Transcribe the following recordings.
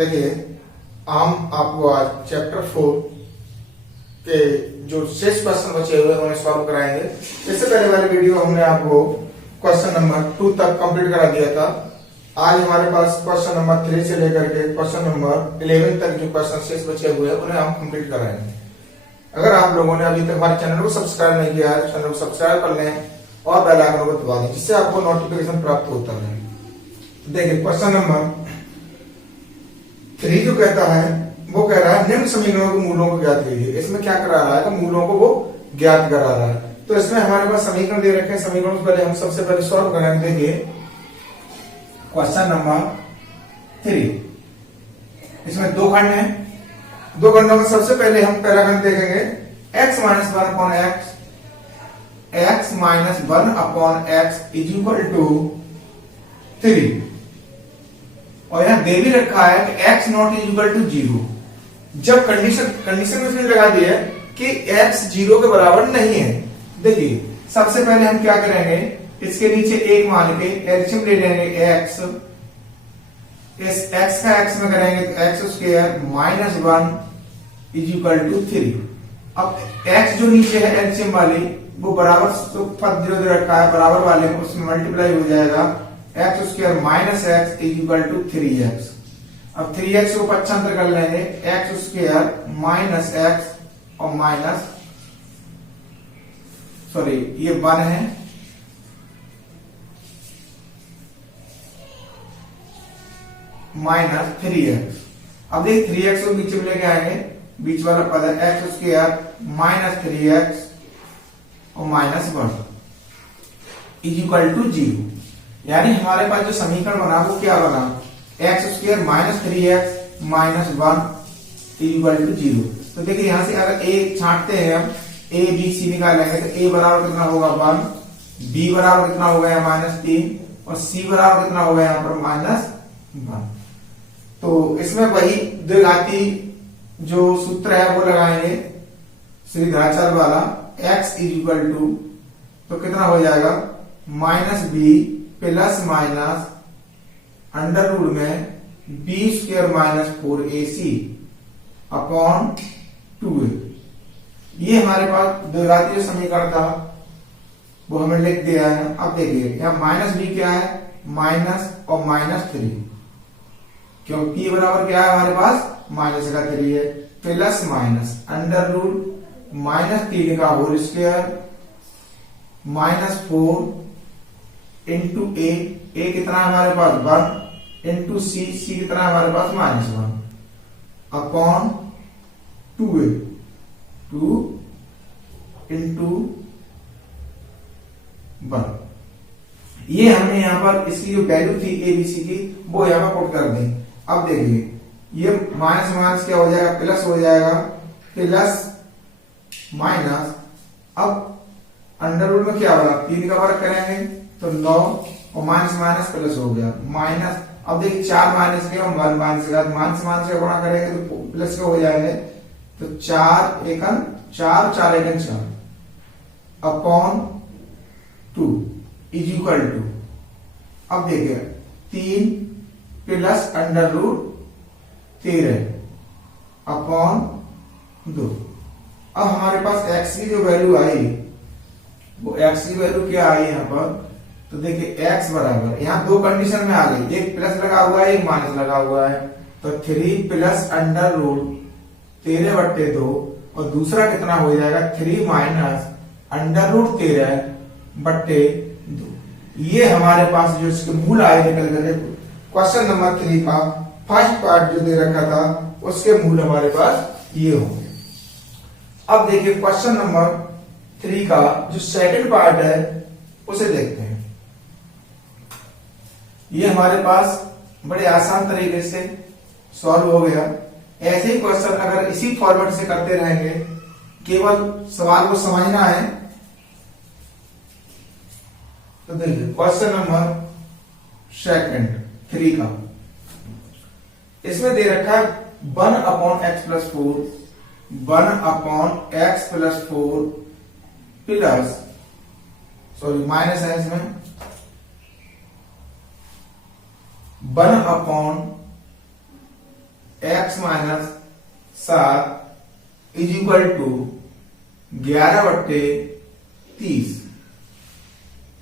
देखिए, हम आपको आज चैप्टर 4 के जो शेष क्वेश्चन बचे हुए उन्हें सॉल्व कराएंगे। इससे पहले वाली वीडियो हमने आपको क्वेश्चन नंबर 2 तक कंप्लीट करा दिया था। आज हमारे पास क्वेश्चन नंबर 3 से लेकर के क्वेश्चन नंबर 11 तक जो क्वेश्चन शेष बचे हुए हैं उन्हें हम कंप्लीट कराएंगे। अगर आप लोगों ने अभी तक हमारे चैनल को सब्सक्राइब नहीं किया है, चैनल को सब्सक्राइब कर लें और बेल आइकन को दबा दें, जिससे आपको नोटिफिकेशन प्राप्त होता है। देखिए, क्वेश्चन नंबर 3 जो कहता है वो कह रहा है निम्न समीकरणों के मूलों को ज्ञात कीजिए। इसमें क्या करा रहा है तो मूलों को वो ज्ञात करा रहा है। तो इसमें हमारे पास समीकरण दे रखे हैं। समीकरण से पहले हम सबसे पहले सॉल्व करेंगे। देखिए, क्वेश्चन नंबर 3, इसमें दो खंड हैं। दो खंडों में सबसे पहले हम पहला खंड देखेंगे x minus 1 upon x minus 1 upon x is equal to 3। और यहां दे भी रखा है कि x not is equal to 0। जब कंडीशन में फिर लगा दी है कि x 0 के बराबर नहीं है। देखिए, सबसे पहले हम क्या करेंगे, इसके नीचे एक मान के एलसीएम ले लेंगे x। इस x का x में करेंगे तो x square minus 1 is equal to 3। अब x जो नीचे है एलसीएम वाली वो बराबर तो पद जो रखा है बराबर वाले में उसमें मल्टीप्लाई हो जाएगा। x square minus x is equal to 3x। अब 3x को पक्षांतर कर लेंगे, x स्क्वायर माइनस x और माइनस सॉरी ये 1 है माइनस 3x। अब देखिए 3x को बीच में लेके आएंगे, बीच वाला पद है x स्क्वायर माइनस 3x और माइनस 1 इज इक्वल टू 0। यानी हमारे पास जो समीकरण बना वो क्या बना, x square minus 3x minus 1 is equal to 0। तो देखिए यहां से अगर a छांटते हैं हम, a b c निकालेंगे तो a बराबर कितना होगा 1, b बराबर कितना होगा यहाँ माइनस 3 और c बराबर कितना होगा यहाँ पर माइनस 1। तो इसमें वही द्विघाती जो सूत्र है वो लगाएंगे श्रीधराचार्य वाला, x इज इक्वल टू तो कितना हो जाएगा minus B plus minus under root में b square minus 4ac upon 2a। ये हमारे पास द्विघाती जो समीकरण था वो हमें लिख दिया है। अब देखिए यहाँ माइनस बी क्या है, माइनस और माइनस 3, क्योंकि ये बराबर क्या है हमारे पास माइनस का 3 है, plus minus under root minus 3 का whole square minus 4 into A कितना है हमारे पास 1 इंटू सी कितना है हमारे पास माइनस 1 अपॉन 2a 2 इंटू 1। ये हमने यहां पर इसकी जो वैल्यू थी एबीसी की वो यहां पर पुट कर दी। अब देखिए ये माइनस माइनस क्या हो जाएगा प्लस हो जाएगा, प्लस माइनस अब अंडर रूट में क्या होगा 3 का वर्ग करेंगे तो 9 और माइनस माइनस प्लस हो गया माइनस। अब देखिए 4 माइनस के और 1 माइनस का माइनस माइनस का गुणा करेंगे तो प्लस के हो जाएंगे। तो 4 एकन 4 4 एकन 4 अपॉन 2 इज इक्वल टू, अब देखिए 3 प्लस अंडर रूट 13 अपॉन 2। अब हमारे पास x की जो वैल्यू आई वो x की वैल्यू क्या आई यहाँ पर, तो देखिए x बराबर यहाँ दो कंडीशन में आ गई, एक प्लस लगा हुआ है एक माइनस लगा हुआ है। तो 3 प्लस अंडर रूट 13/2 और दूसरा कितना हो जाएगा 3 माइनस अंडर रूट 13/2। ये हमारे पास जो इसके मूल आए निकल गए। क्वेश्चन नंबर 3 का फर्स्ट पार्ट जो दे रखा था उसके मूल हमारे पास ये होंगे। अब देखिए क्वेश्चन नंबर 3 का जो सेकंड पार्ट है उसे देखते हैं। ये हमारे पास बड़े आसान तरीके से सॉल्व हो गया। ऐसे ही क्वेश्चन अगर इसी फॉर्मेट से करते रहेंगे, केवल सवाल को समझना है। तो देखिए क्वेश्चन नंबर सेकंड 3 का, इसमें दे रखा है 1 upon X plus 4 1 upon X plus 4 plus sorry minus है इसमें 1 upon x minus 7 is equal to 11/30।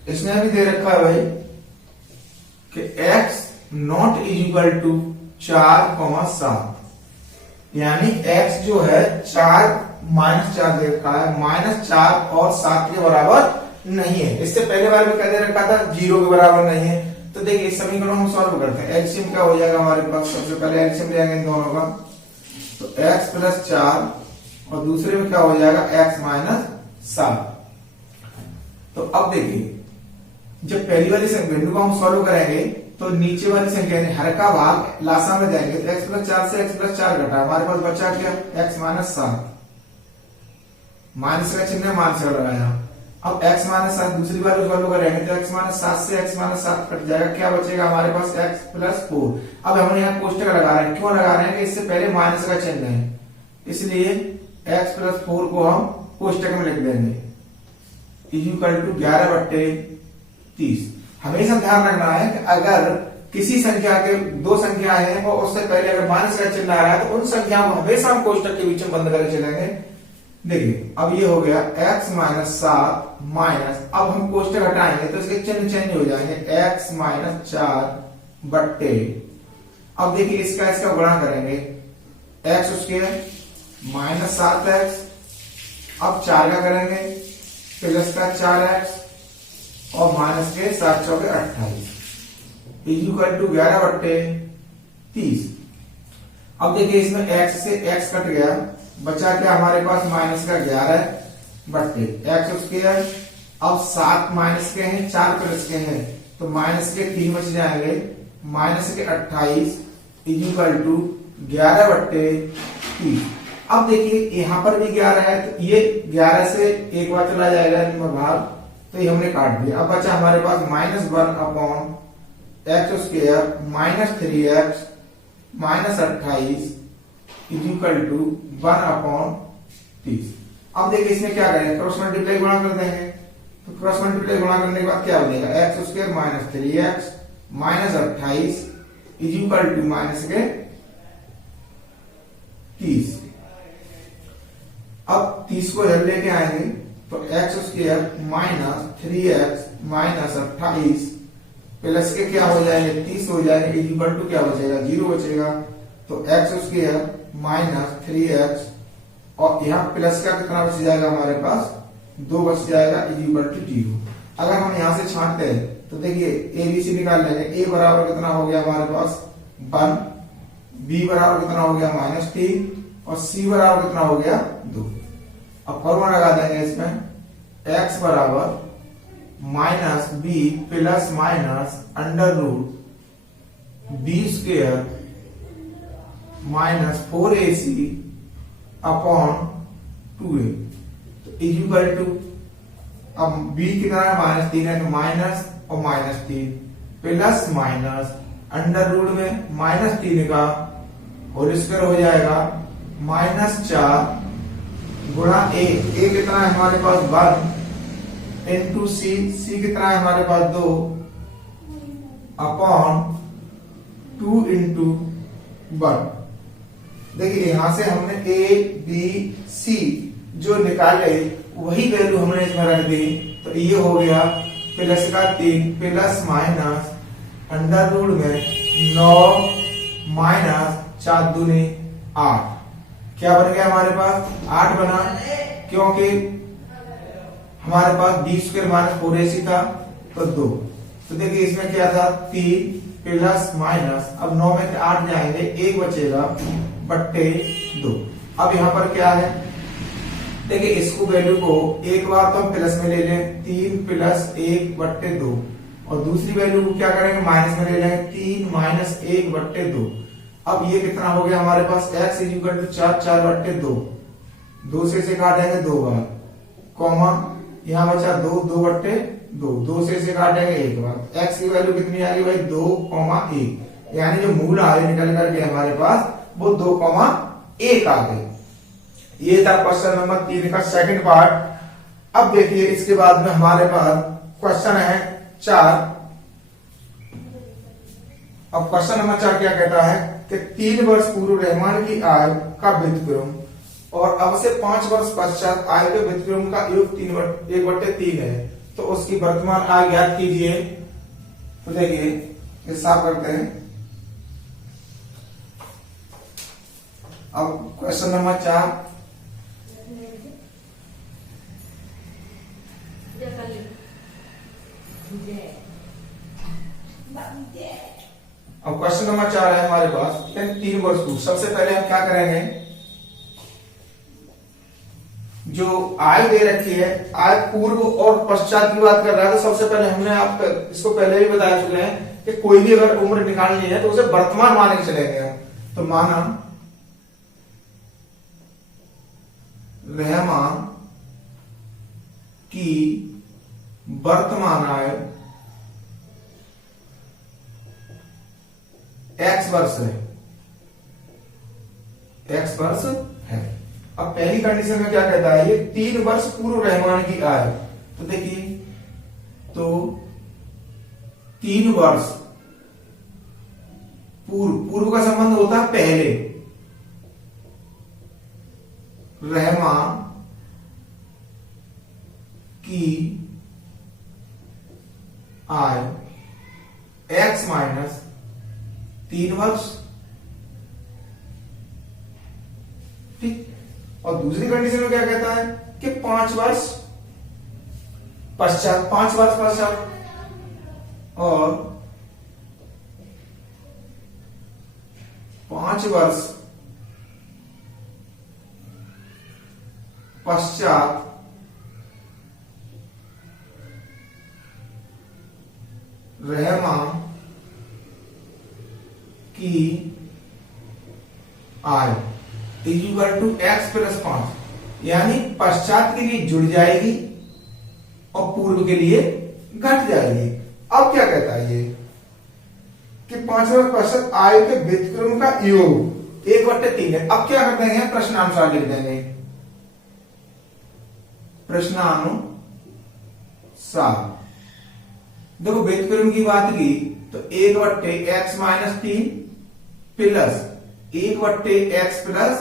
इसमें भी दे रखा है भाई कि x not is equal to 4,7, यानी x जो है 4 -4 दे रखा है, -4 और 7 के बराबर नहीं है। इससे पहले बार में क्या दे रखा था, 0 के बराबर नहीं है। तो देखिए इस समीकरण हम सॉल्व करते हैं। एलसीएम क्या हो जाएगा हमारे पास, सबसे पहले एलसीएम ले आएंगे इन दोनों का, तो x प्लस 4 और दूसरे में क्या हो जाएगा x माइनस 7। तो अब देखिए जब पहली वाली बिंदु को हम सॉल्व करेंगे तो नीचे वाली संख्या हर का भाग लासा में जाएंगे, तो x प्लस 4 से x प्लस 4 घटा, हमारे पास बचा क्या, x माइनस 7, माइनस का चिन्ह माइनस का लगाया। अब x माइनस 7 दूसरी बार सॉल्व करेंगे तो x माइनस 7 से x माइनस 7 कट जाएगा, क्या बचेगा हमारे पास x प्लस 4। अब हम यहाँ कोष्टक लगा रहे हैं, क्यों लगा रहे हैं कि इससे पहले माइनस का चिन्ह है, इसलिए x प्लस 4 को हम कोष्टक में लिख देंगे इक्वल टू 11/30। हमेशा ध्यान रखना है कि अगर किसी संख्या के दो संख्याएं हैं और उससे पहले अगर माइनस का चिन्ह आ रहा है तो उन संख्याओं को हमेशा हम कोष्टक के बीच में बंद करके चलेंगे। देखिए अब ये हो गया x माइनस 7 माइनस, अब हम कोष्टक हटाएंगे तो इसके चिन्ह चेंज हो जाएंगे, x माइनस 4/। अब देखिए इसका गुणा करेंगे, x स्क्वायर माइनस 7x, अब 4 का करेंगे प्लस का 4x और माइनस के 7 चौके 28 इक्वल टू 11/30। अब देखिए इसमें x से x कट गया, बचा क्या हमारे पास माइनस का 11/x स्क्वायर। अब 7 माइनस के हैं, 4 प्लस के हैं, तो माइनस के 3 बच जाएंगे, माइनस के 28 इक्वल टू 11/30। अब देखिए यहाँ पर भी 11 है, तो ये 11 से एक बार चला जाएगा इनमें भाग, तो ये हमने काट दिया। अब बचा हमारे पास -1/x square minus 3x minus 28 equal to 1/30। अब देखिए इसमें क्या करेंगे, क्रॉस मल्टीप्लाई गुणा कर देंगे, तो क्रॉस मल्टीप्लाई गुणा करने के बाद क्या बनेगा, x square minus 3x minus 28 equal to minus के 30। अब 30 को इधर लेके आएंगे तो x square minus 3x minus 28 plus के क्या हो जाएंगे 30 हो जाएंगे इक्वल टू क्या बचेगा 0 बचेगा, तो x स्क्वायर माइनस 3x और यहाँ प्लस का कितना बच जाएगा हमारे पास 2 बच जाएगा इक्वल टू 0। अगर हम यहाँ से छांटते हैं तो देखिए a b c निकाल लेंगे, a बराबर कितना हो गया हमारे पास 1, b बराबर कितना हो गया -3 और c बराबर कितना हो गया 2। अब फॉर्मूला लगा देंगे इसमें, x बराबर minus B plus minus under root B square minus 4ac upon 2a तो इक्वल टू, अब b कितना है -3 है तो माइनस और -3 प्लस माइनस अंडर रूट में -3 का होल स्क्वायर हो जाएगा -4 गुणा a कितना है हमारे पास 1 इंटू c कितना है हमारे पास 2 अपॉन 2 इंटू 1। देखिए यहां से हमने a b c जो निकाले वही वैल्यू हमने इसमें रख दी, तो ये हो गया प्लस का 3 प्लस माइनस अंडर रूट में 9 माइनस 4 दूनी 8, क्या बन गया हमारे पास 8 बना, क्योंकि हमारे पास b स्क्वायर माइनस 4ac था तो 2। तो देखिए इसमें क्या था 3 प्लस माइनस, अब 9 में से 8 जाएंगे 1 बचेगा बट्टे 2। अब यहाँ पर क्या है, देखिए इसको वैल्यू को एक बार तो हम प्लस में ले लें 3 प्लस 1 बट्टे 2 और दूसरी वैल्यू को क्या करेंगे माइनस में ले लेंगे 3 माइनस 1 बट्टे 2। अब ये कितना हो गया हमारे पास x इक्वल टू 4 बट्टे 2, 2 से काटेंगे 2 बार, कॉमा यहाँ बचा 2 बट्टे 2 से काटेंगे 1 बार, x की वैल्यू कितनी आ गई भाई 2,1, यानी जो मूल आ रही निकल करके हमारे पास वो 2,1 आ गई। ये था क्वेश्चन नंबर 3 का सेकंड पार्ट। अब देखिए इसके बाद में हमारे पास क्वेश्चन है 4। अब क्वेश्चन नंबर 4 क्या कहता है, कि 3 वर्ष पूर्व रहमान की आय का व्युत्क्रम और अब से 5 वर्ष पश्चात आय के व्युत्क्रम का योग 1/3 है, तो उसकी वर्तमान आय ज्ञात कीजिए। तो देखिए हिसाब करते हैं। अब क्वेश्चन नंबर 4, अब क्वेश्चन नंबर 4 है हमारे पास 3 वर्ष पूर्व। सबसे पहले हम क्या करेंगे, जो आय दे रखी है, आय पूर्व और पश्चात की बात कर रहा है, तो सबसे पहले हमने आप इसको पहले भी बताया चुके हैं कि कोई भी अगर उम्र निकालनी है तो उसे वर्तमान मान के चलेंगे हम। तो माना रहमान की वर्तमान आय x वर्ष है, x वर्ष है। अब पहली कंडीशन में क्या कहता है, ये 3 वर्ष पूर्व रहमान की आय। तो देखिए, तो 3 वर्ष पूर्व का संबंध होता है पहले, रहमान की आय x माइनस 3 वर्ष, ठीक। और दूसरी कंडीशन में क्या कहता है कि 5 वर्ष पश्चात, 5 वर्ष पश्चात और 5 वर्ष पश्चात रहमान की आय इक्वल टू x प्लस 5, यानी पश्चात के लिए जुड़ जाएगी और पूर्व के लिए घट जाएगी। अब क्या कहता है ये कि 5 वर्ष पश्चात आय के व्युत्क्रम का योग 1/3 है। अब क्या कर देंगे, प्रश्नानुसार लिख देंगे। प्रश्नानुसार देखो, व्युत्क्रम की बात की तो 1/x minus 3 plus 1/x plus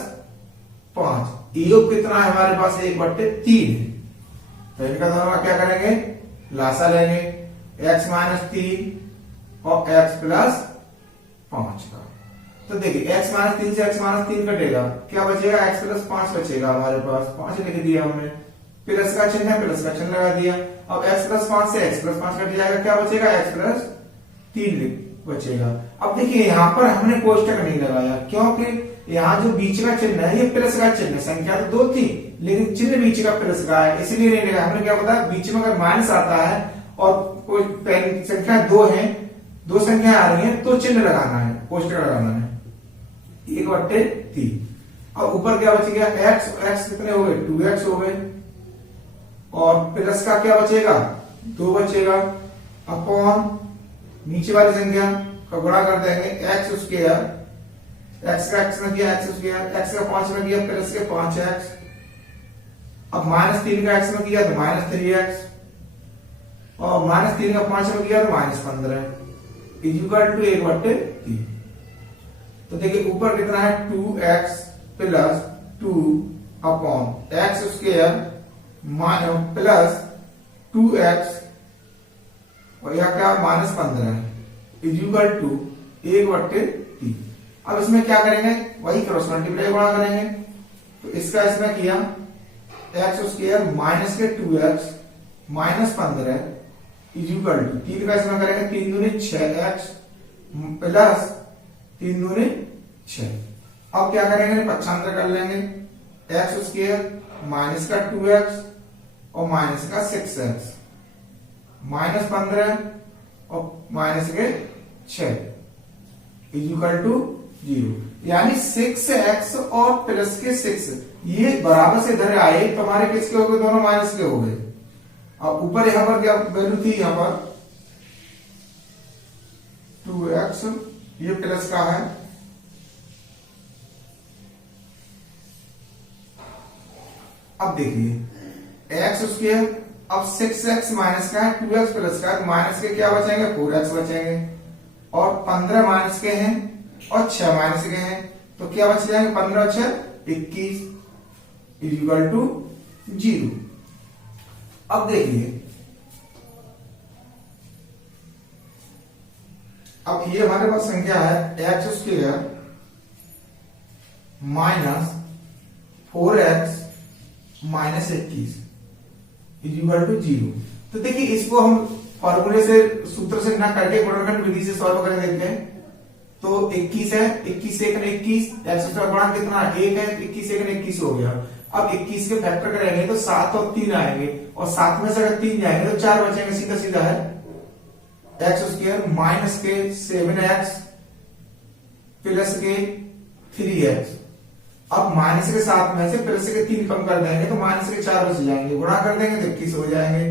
5, योग कितना है हमारे पास, 1/3 है। तो इनका दोनों का क्या करेंगे, लासा लेंगे, x माइनस 3 और x प्लस 5 का। तो देखिए x माइनस 3 से x माइनस 3 कटेगा, क्या बचेगा, x प्लस 5 बचेगा हमारे पास। 5 लिख दिया हमने, प्लस का चिन्ह है, प्लस का चिन्ह लगा दिया। अब x प्लस 5 से x प्लस 5 कट जाएगा, क्या बचेगा, x प्लस 3 बचेगा। अब देखिए यहां पर हमने कोष्टक नहीं लगाया, क्योंकि यहाँ जो बीच का चिन्ह है ये प्लस का चिन्ह है। संख्या तो 2 थी लेकिन चिन्ह बीच का प्लस का है, इसलिए नहीं लगाया। हमने क्या बताया, बीच में अगर माइनस आता है और कोई संख्या 2 है, 2 संख्या आ रही है, तो चिन्ह लगाना है, कोष्टक लगाना है। 1/3। अब ऊपर क्या बच गया, x कितने हो गए, 2x हो गए, और प्लस का क्या बचेगा, 2 बचेगा, अपॉन नीचे वाली संख्या का गुणा कर देंगे, x स्क्वायर, x का x में किया x स्क्वायर, x का 5 में किया प्लस के 5x, अब माइनस 3 का x में किया तो माइनस 3x, और माइनस 3 का 5 में किया तो माइनस 15 इक्वल टू 1/3। तो देखिए ऊपर कितना है, 2x plus 2 upon x square plus 2x और यह क्या, माइनस 15 इक्वल टू 1/3। अब इसमें क्या करेंगे, वही क्रॉस मल्टीप्लाई गुणा करेंगे। तो इसका इसमें किया x स्क्वायर माइनस के 2x माइनस 15 इक्वल टू 3 का इसमें करेंगे, 3 दूनी 6x प्लस 3 दूनी 6। अब क्या करेंगे, पक्षांतर कर लेंगे, x स्क्वायर माइनस का 2x और माइनस का 6x माइनस 15 और माइनस के 6 इक्वल टू 0, यानी 6x और प्लस के 6 ये बराबर से इधर आए तो हमारे किसके हो गए, दोनों माइनस के हो गए। अब ऊपर यहां पर क्या वैल्यू थी, यहां पर 2x, ये प्लस का है, अब देखिए x स्क्वायर, अब 6x माइनस का है, 2x प्लस का है, तो माइनस के क्या बचेंगे, 4x बचेंगे, और 15 माइनस के हैं और 6 माइनस गए हैं, तो क्या बच जाएंगे 15 6 21 इक्वल टू 0। अब देखिए, अब ये हमारे पास संख्या है X square minus 4x minus 21 equal to 0। तो देखिए इसको हम फॉर्मूले से सूत्र से ना करके गुणनखंड विधि से सॉल्व कर देते हैं। तो 21 है, 21 से 21, एक्स स्क्वायर गुणा कितना 1 है, 21 से 21 हो गया। अब 21 के फैक्टर करेंगे तो 7 और 3 आएंगे, और 7 में से अगर 3 जाएंगे तो 4 बचेंगे। सीधा सीधा है एक्स स्क्वायर माइनस के 7x प्लस के 3x। अब माइनस के 7 में से प्लस के 3 कम कर देंगे तो माइनस के 4 बच जाएंगे, गुणा कर देंगे तो 21 हो जाएंगे,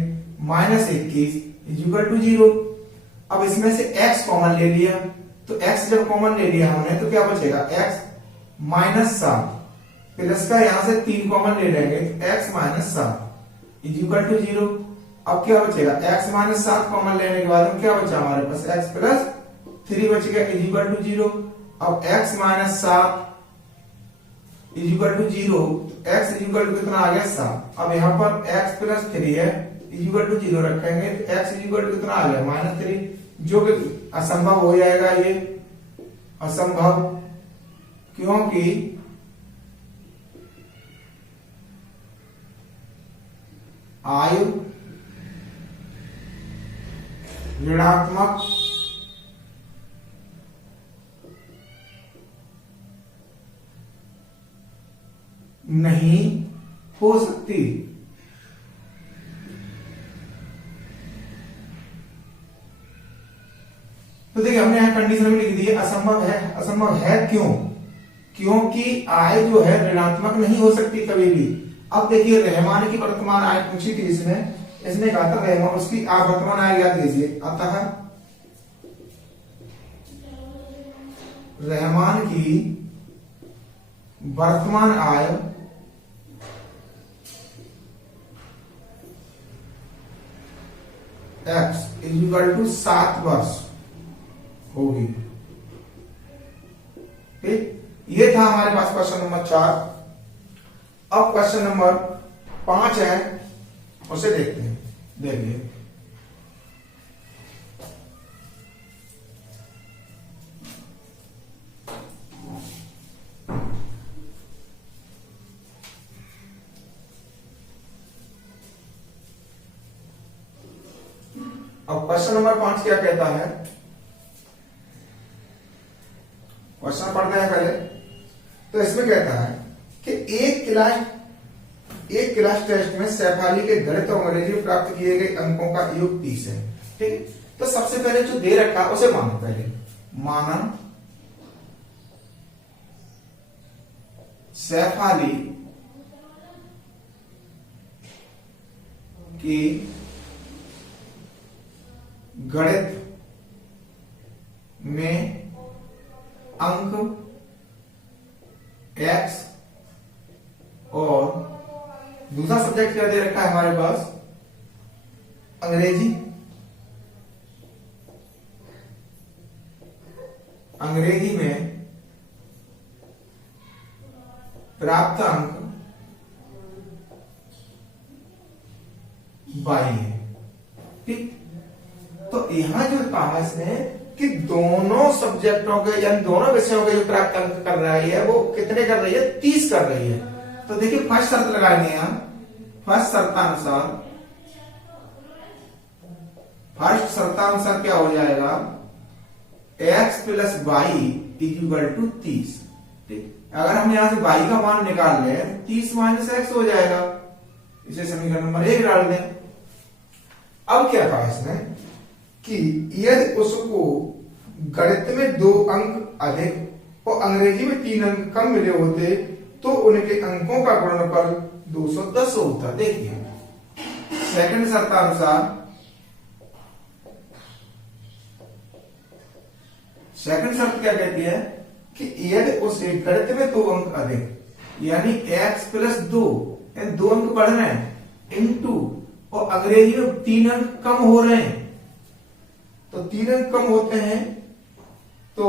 माइनस 21 इक्वल टू 0। अब इसमें से x कॉमन ले लिया, तो x जब कॉमन ले लिया हमने तो क्या बचेगा x माइनस 7 प्लस का यहां से 3 कॉमन ले लेंगे तो x माइनस 7 इक्वल टू 0। अब क्या बचेगा x माइनस 7 कॉमन लेने के बाद क्या बचा हमारे पास x प्लस 3 बच गया इक्वल टू 0। अब x minus 7 equal to 0, x equal to कितना आ गया 7। अब यहाँ पर x प्लस 3 है इक्वल टू 0 रखेंगे तो x इक्वल टू कितना आ गया माइनस 3, जो कि असंभव हो जाएगा। ये असंभव क्योंकि आयु ऋणात्मक नहीं हो सकती। तो देखिए हमने यहां कंडीशन में लिख दी है असंभव है। असंभव है क्यों? क्योंकि आय जो है ऋणात्मक नहीं हो सकती कभी भी। अब देखिए रहमान की वर्तमान आय पूछी थी इसने कहा था रहमान उसकी वर्तमान आय याद कीजिए। अतः रहमान की वर्तमान आय x इक्वल टू 7 वर्ष होगी। ठीक, ये था हमारे पास क्वेश्चन नंबर 4। अब क्वेश्चन नंबर 5 है, उसे देखते हैं। देखिए अब क्वेश्चन नंबर 5 क्या कहता है। क्वेश्चन पढ़ते हैं पहले। तो इसमें कहता है कि एक क्लास टेस्ट में सैफाली के गणित और अंग्रेजी में प्राप्त किए गए अंकों का योग 30 है। ठीक है, तो सबसे पहले जो दे रखा है उसे मानो। पहले माना सैफाली की गणित में अंक x और दूसरा सब्जेक्ट क्या दे रखा है हमारे पास अंग्रेजी। अंग्रेजी में प्राप्त अंक 22 है। ठीक, तो यहां जो कहा इसने कि दोनों सब्जेक्टों के या दोनों विषयों के जो प्राप्त अंक कर रही है वो कितने कर रही है 30 कर रही है। तो देखिए फर्स्ट शर्त लगाएंगे हम। फर्स्ट शर्तानुसार क्या हो जाएगा x plus Y equal to 30। ठीक, अगर हम यहां से y का मान निकाल ले 30 माइनस x हो जाएगा। इसे समीकरण नंबर 1 डाल दें। अब क्या कहा इसने कि यदि उसको गणित में 2 अंक अधिक और अंग्रेजी में 3 अंक कम मिले होते तो उनके अंकों का गुणनफल 210 होता। देखिए सेकंड शर्तानुसार सेकंड शर्त क्या कहती है कि यदि उसे गणित में 2 अंक अधिक यानी x प्लस 2 अंक बढ़ रहे हैं इंटू और अंग्रेजी में 3 अंक कम हो रहे हैं। तो 3 अंक कम होते हैं तो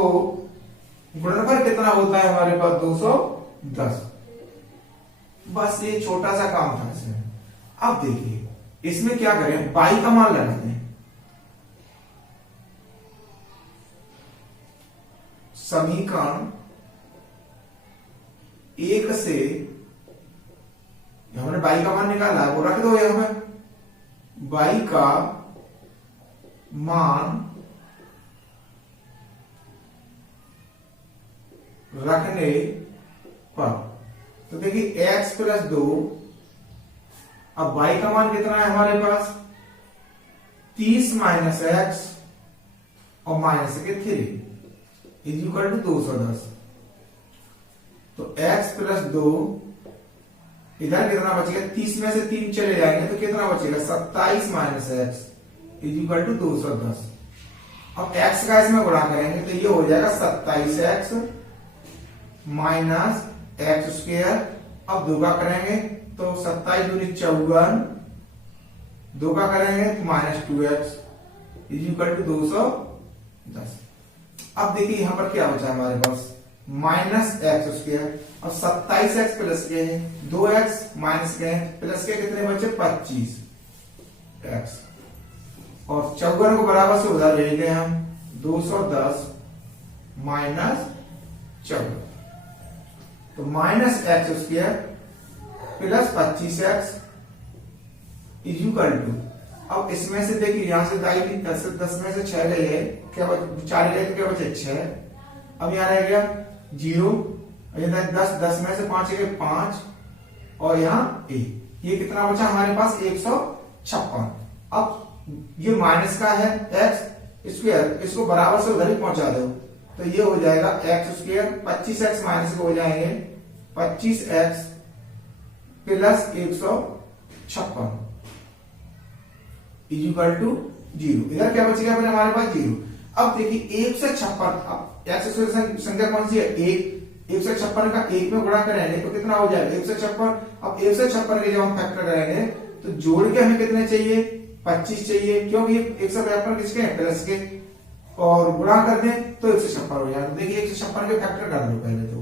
गुणनफल कितना होता है हमारे पास 210। बस ये छोटा सा काम था इसमें। अब देखिए इसमें क्या करें, बाई का मान लगा दें। समीकरण 1 से हमने बाई का मान निकाला है वो रख दो यहां पे। बाई का मान रखने पर तो देखिए x प्लस 2, अब y का मान कितना है हमारे पास 30 माइनस एक्स और माइनस के 3 इज इक्वल टू 210। तो x प्लस 2 इधर कितना बचेगा, 30 में से 3 चले जाएंगे तो कितना बचेगा 27 minus X is equal to 210। अब x का इसमें गुणा करेंगे तो ये हो जाएगा 27x माइनस एक्स स्क्वायर। अब 2 का करेंगे तो 27 दूनी 54, 2 का करेंगे तो minus 2x is equal to 210। अब देखिए यहां पर क्या बचा हमारे पास माइनस एक्स स्क्वायर। अब 27x प्लस के हैं 2x माइनस के हैं प्लस के कितने बचे 25x और 54 को बराबर से उधर भेज दें हम 210 माइनस 54 तो minus X square plus 25x is equal to. अब इसमें से देखिए यहां से दाई भी 10 में से 6 ले गए, क्या 4 ले तो क्या बचे 6। अब यहां रह गया 0, 10 में से 5 गए 5 और यहां a, ये कितना बचा हमारे पास 156। अब ये माइनस का है एक्स स्क्वायर, इसको बराबर से उधर ही पहुंचा दो तो ये हो जाएगा एक्स स्क्वायर 25x माइनस को हो जाएंगे 25x plus 156 is equal to 0। इधर क्या बचेगा फिर हमारे पास 0। अब देखिए 1 से 56, अब एक्स स्क्वायर संख्या कौन सी है 1 से 56 का 1 में गुणा करेंगे तो कितना हो जाएगा 1 से 56। अब 1 से 56 के जब हम फैक्टर करेंगे तो जोड़ के हमें कितने चाहिए 25 चाहिए, क्योंकि 156 किसके हैं प्लस के, और गुणा कर दें तो 156 हो जाएगा। देखिए 156 के फैक्टर कर दो पहले तो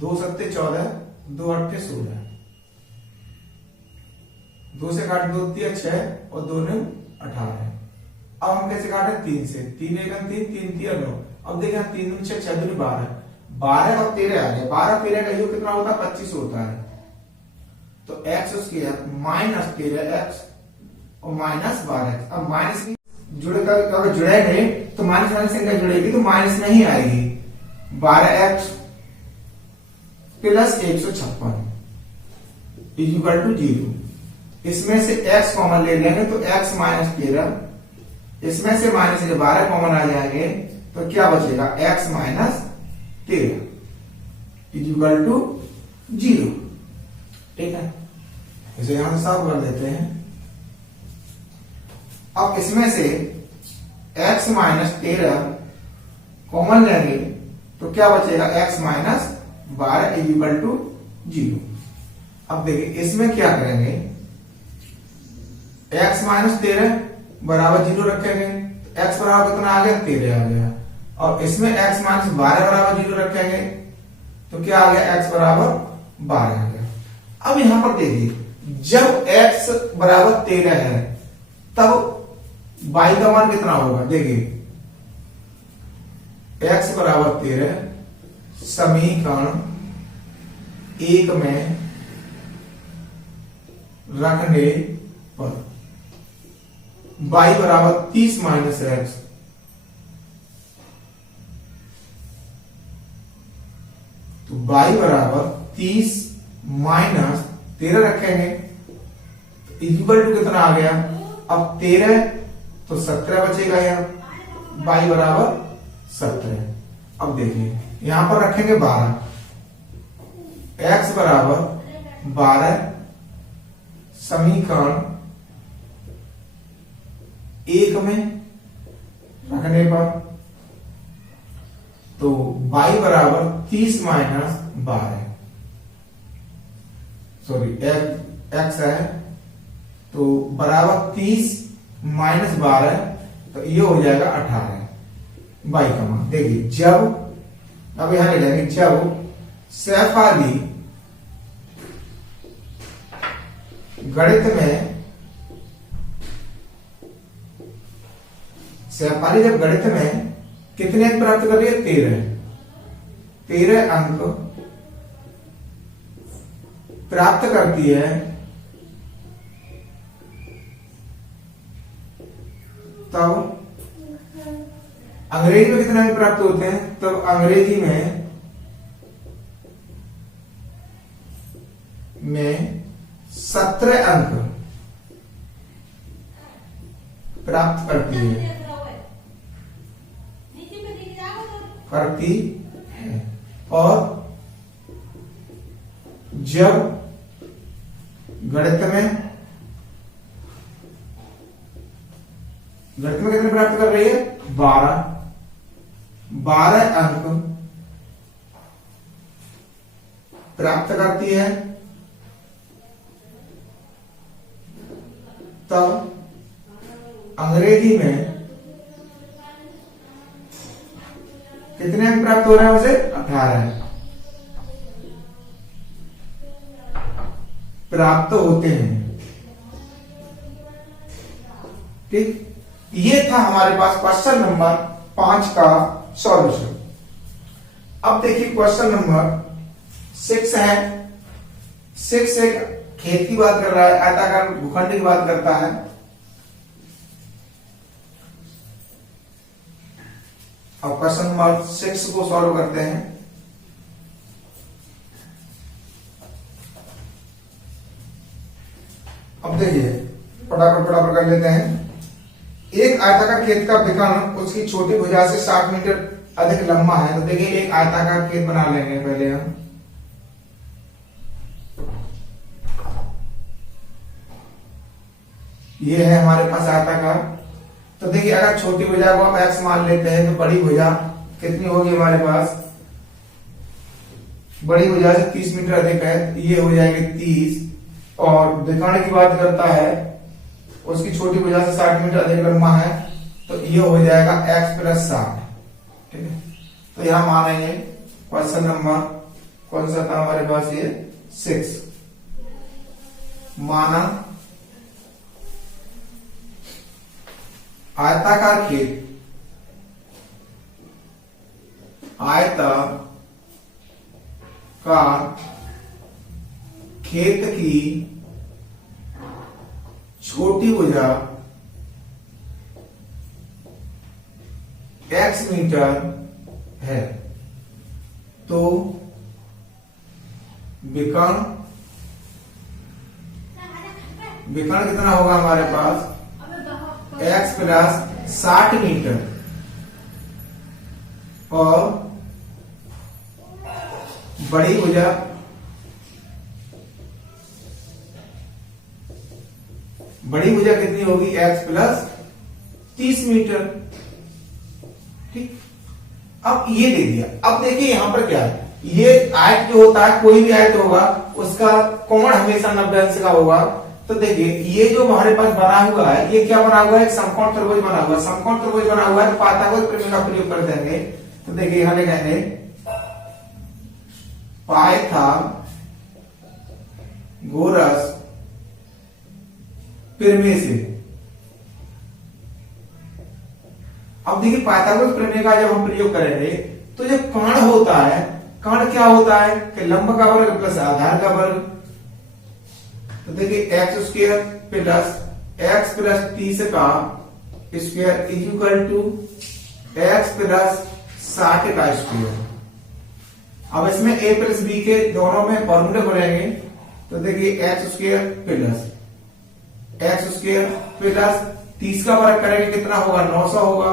2 सत्ते 14, 2 अट्ठे 16, 2 से काट 2 दिया 6 और 2 ने 18। अब हम कैसे काटे 3 से, 3 1 3 3 3 9। अब देखिए 3 दूनी 6 6 दूनी 12, 12 और 13 आ गया, 12 13 का योग कितना होता है 25 होता है। तो एक्स स्क्वायर माइनस 13x और माइनस 12x। अब माइनस जुड़ेगा, अगर जुड़ेंगे तो माइनस माइनस संख्या जुड़ेगी तो माइनस में ही आएगी 12x plus 156 is equal to 0। इसमें से x कॉमन ले लेंगे तो x माइनस 13, इसमें से माइनस 12 कॉमन आ जाएंगे तो क्या बचेगा x minus 13 is equal to 0। ठीक है, इसे यहां साफ कर देते हैं। अब इसमें से x माइनस 13 कॉमन लेंगे तो क्या बचेगा x minus 12 is equal to 0। अब देखिए इसमें क्या करेंगे x माइनस 13 बराबर 0 रखेंगे तो x बराबर कितना आ गया 13 आ गया, और इसमें x माइनस 12 बराबर 0 रखेंगे तो क्या आ गया x बराबर 12 आ गया। अब यहां पर देखिए जब x बराबर 13 है तब y का मान कितना होगा, देखिए x बराबर 13 समीकरण 1 में रखने पर y बराबर 30 माइनस एक्स तो y बराबर 30 माइनस 13 रखेंगे तो इक्वल टू कितना आ गया, अब 13 तो 17 बचेगा यहाँ y बराबर 17। अब देखिए यहां पर रखेंगे 12, x बराबर 12 समीकरण 1 में रखने पर तो y बराबर 30 माइनस 12, सॉरी x है तो बराबर 30 माइनस 12 तो ये हो जाएगा 18 बाई का मान। देखिए जब, अब यहां ले जाएंगे, जब सैफाली गणित में, सैफाली जब गणित में कितने अंक प्राप्त कर रही है? 13 अंक प्राप्त करती है, तब अंग्रेजी में कितने अंक प्राप्त होते हैं? तब अंग्रेजी में 17 अंक प्राप्त करती है, और जब गणित में कितने प्राप्त कर रही है? 12 अंक प्राप्त करती है, तब अंग्रेजी में कितने अंक प्राप्त हो रहे हैं उसे? 18 प्राप्त होते हैं। ठीक, ये था हमारे पास क्वेश्चन नंबर 5 का सॉल्यूशन। अब देखिए क्वेश्चन नंबर 6 है। 6 एक खेत की बात कर रहा है, आयताकार भूखंड की बात करता है। अब क्वेश्चन नंबर 6 को सॉल्व करते हैं। अब देखिए फटाफट कर लेते हैं। एक आयताकार खेत का विकर्ण उसकी छोटी भुजा से 60 मीटर अधिक लंबा है। तो देखिए एक आयताकार खेत बना लेंगे पहले हम। ये है हमारे पास आयताकार। तो देखिए अगर छोटी भुजा को हम x मान लेते हैं तो बड़ी भुजा कितनी होगी हमारे पास? बड़ी भुजा से 30 मीटर अधिक है, ये हो जाएगी 30। और विकर्ण की बात करता है, उसकी छोटी भुजा से 60 मीटर अधिक लंबा है, तो ये हो जाएगा x + 60। ठीक है, तो यहां मानेंगे क्वेश्चन नंबर कौन सा था हमारे पास? ये 6। माना आयताकार खेत, आयताकार खेत की छोटी भुजा x मीटर है, तो विकर्ण कितना होगा हमारे पास? x + 60 metre. और बड़ी भुजा कितनी होगी? x + 30 metre. ठीक, अब ये दे दिया। अब देखिए यहां पर क्या है, ये आयत जो होता है, कोई भी आयत होगा उसका कोण हमेशा 90 अंश का होगा। तो देखिए ये जो हमारे पास बना हुआ है, ये क्या बना हुआ है? एक समकोण त्रिभुज बना हुआ है। समकोण त्रिभुज बना हुआ है तो पाइथागोरस प्रमेय का प्रयोग कर देंगे। तो देखिए यहां लिखेंगे पाइथागोरस प्रमेय से। अब देखिए पाइथागोरस प्रमेय का जब हम प्रयोग करेंगे तो जो कर्ण होता है, कर्ण क्या होता है कि लंब का वर्ग प्लस आधार का वर्ग। तो देखिए x² प्लस x + 30 का स्क्वायर इक्वल टू x + 60 का स्क्वायर। अब इसमें a + b के दोनों में फॉर्मूले बोलेंगे। तो देखिए x² प्लस 30 का वर्ग करेंगे कितना होगा? 900 होगा,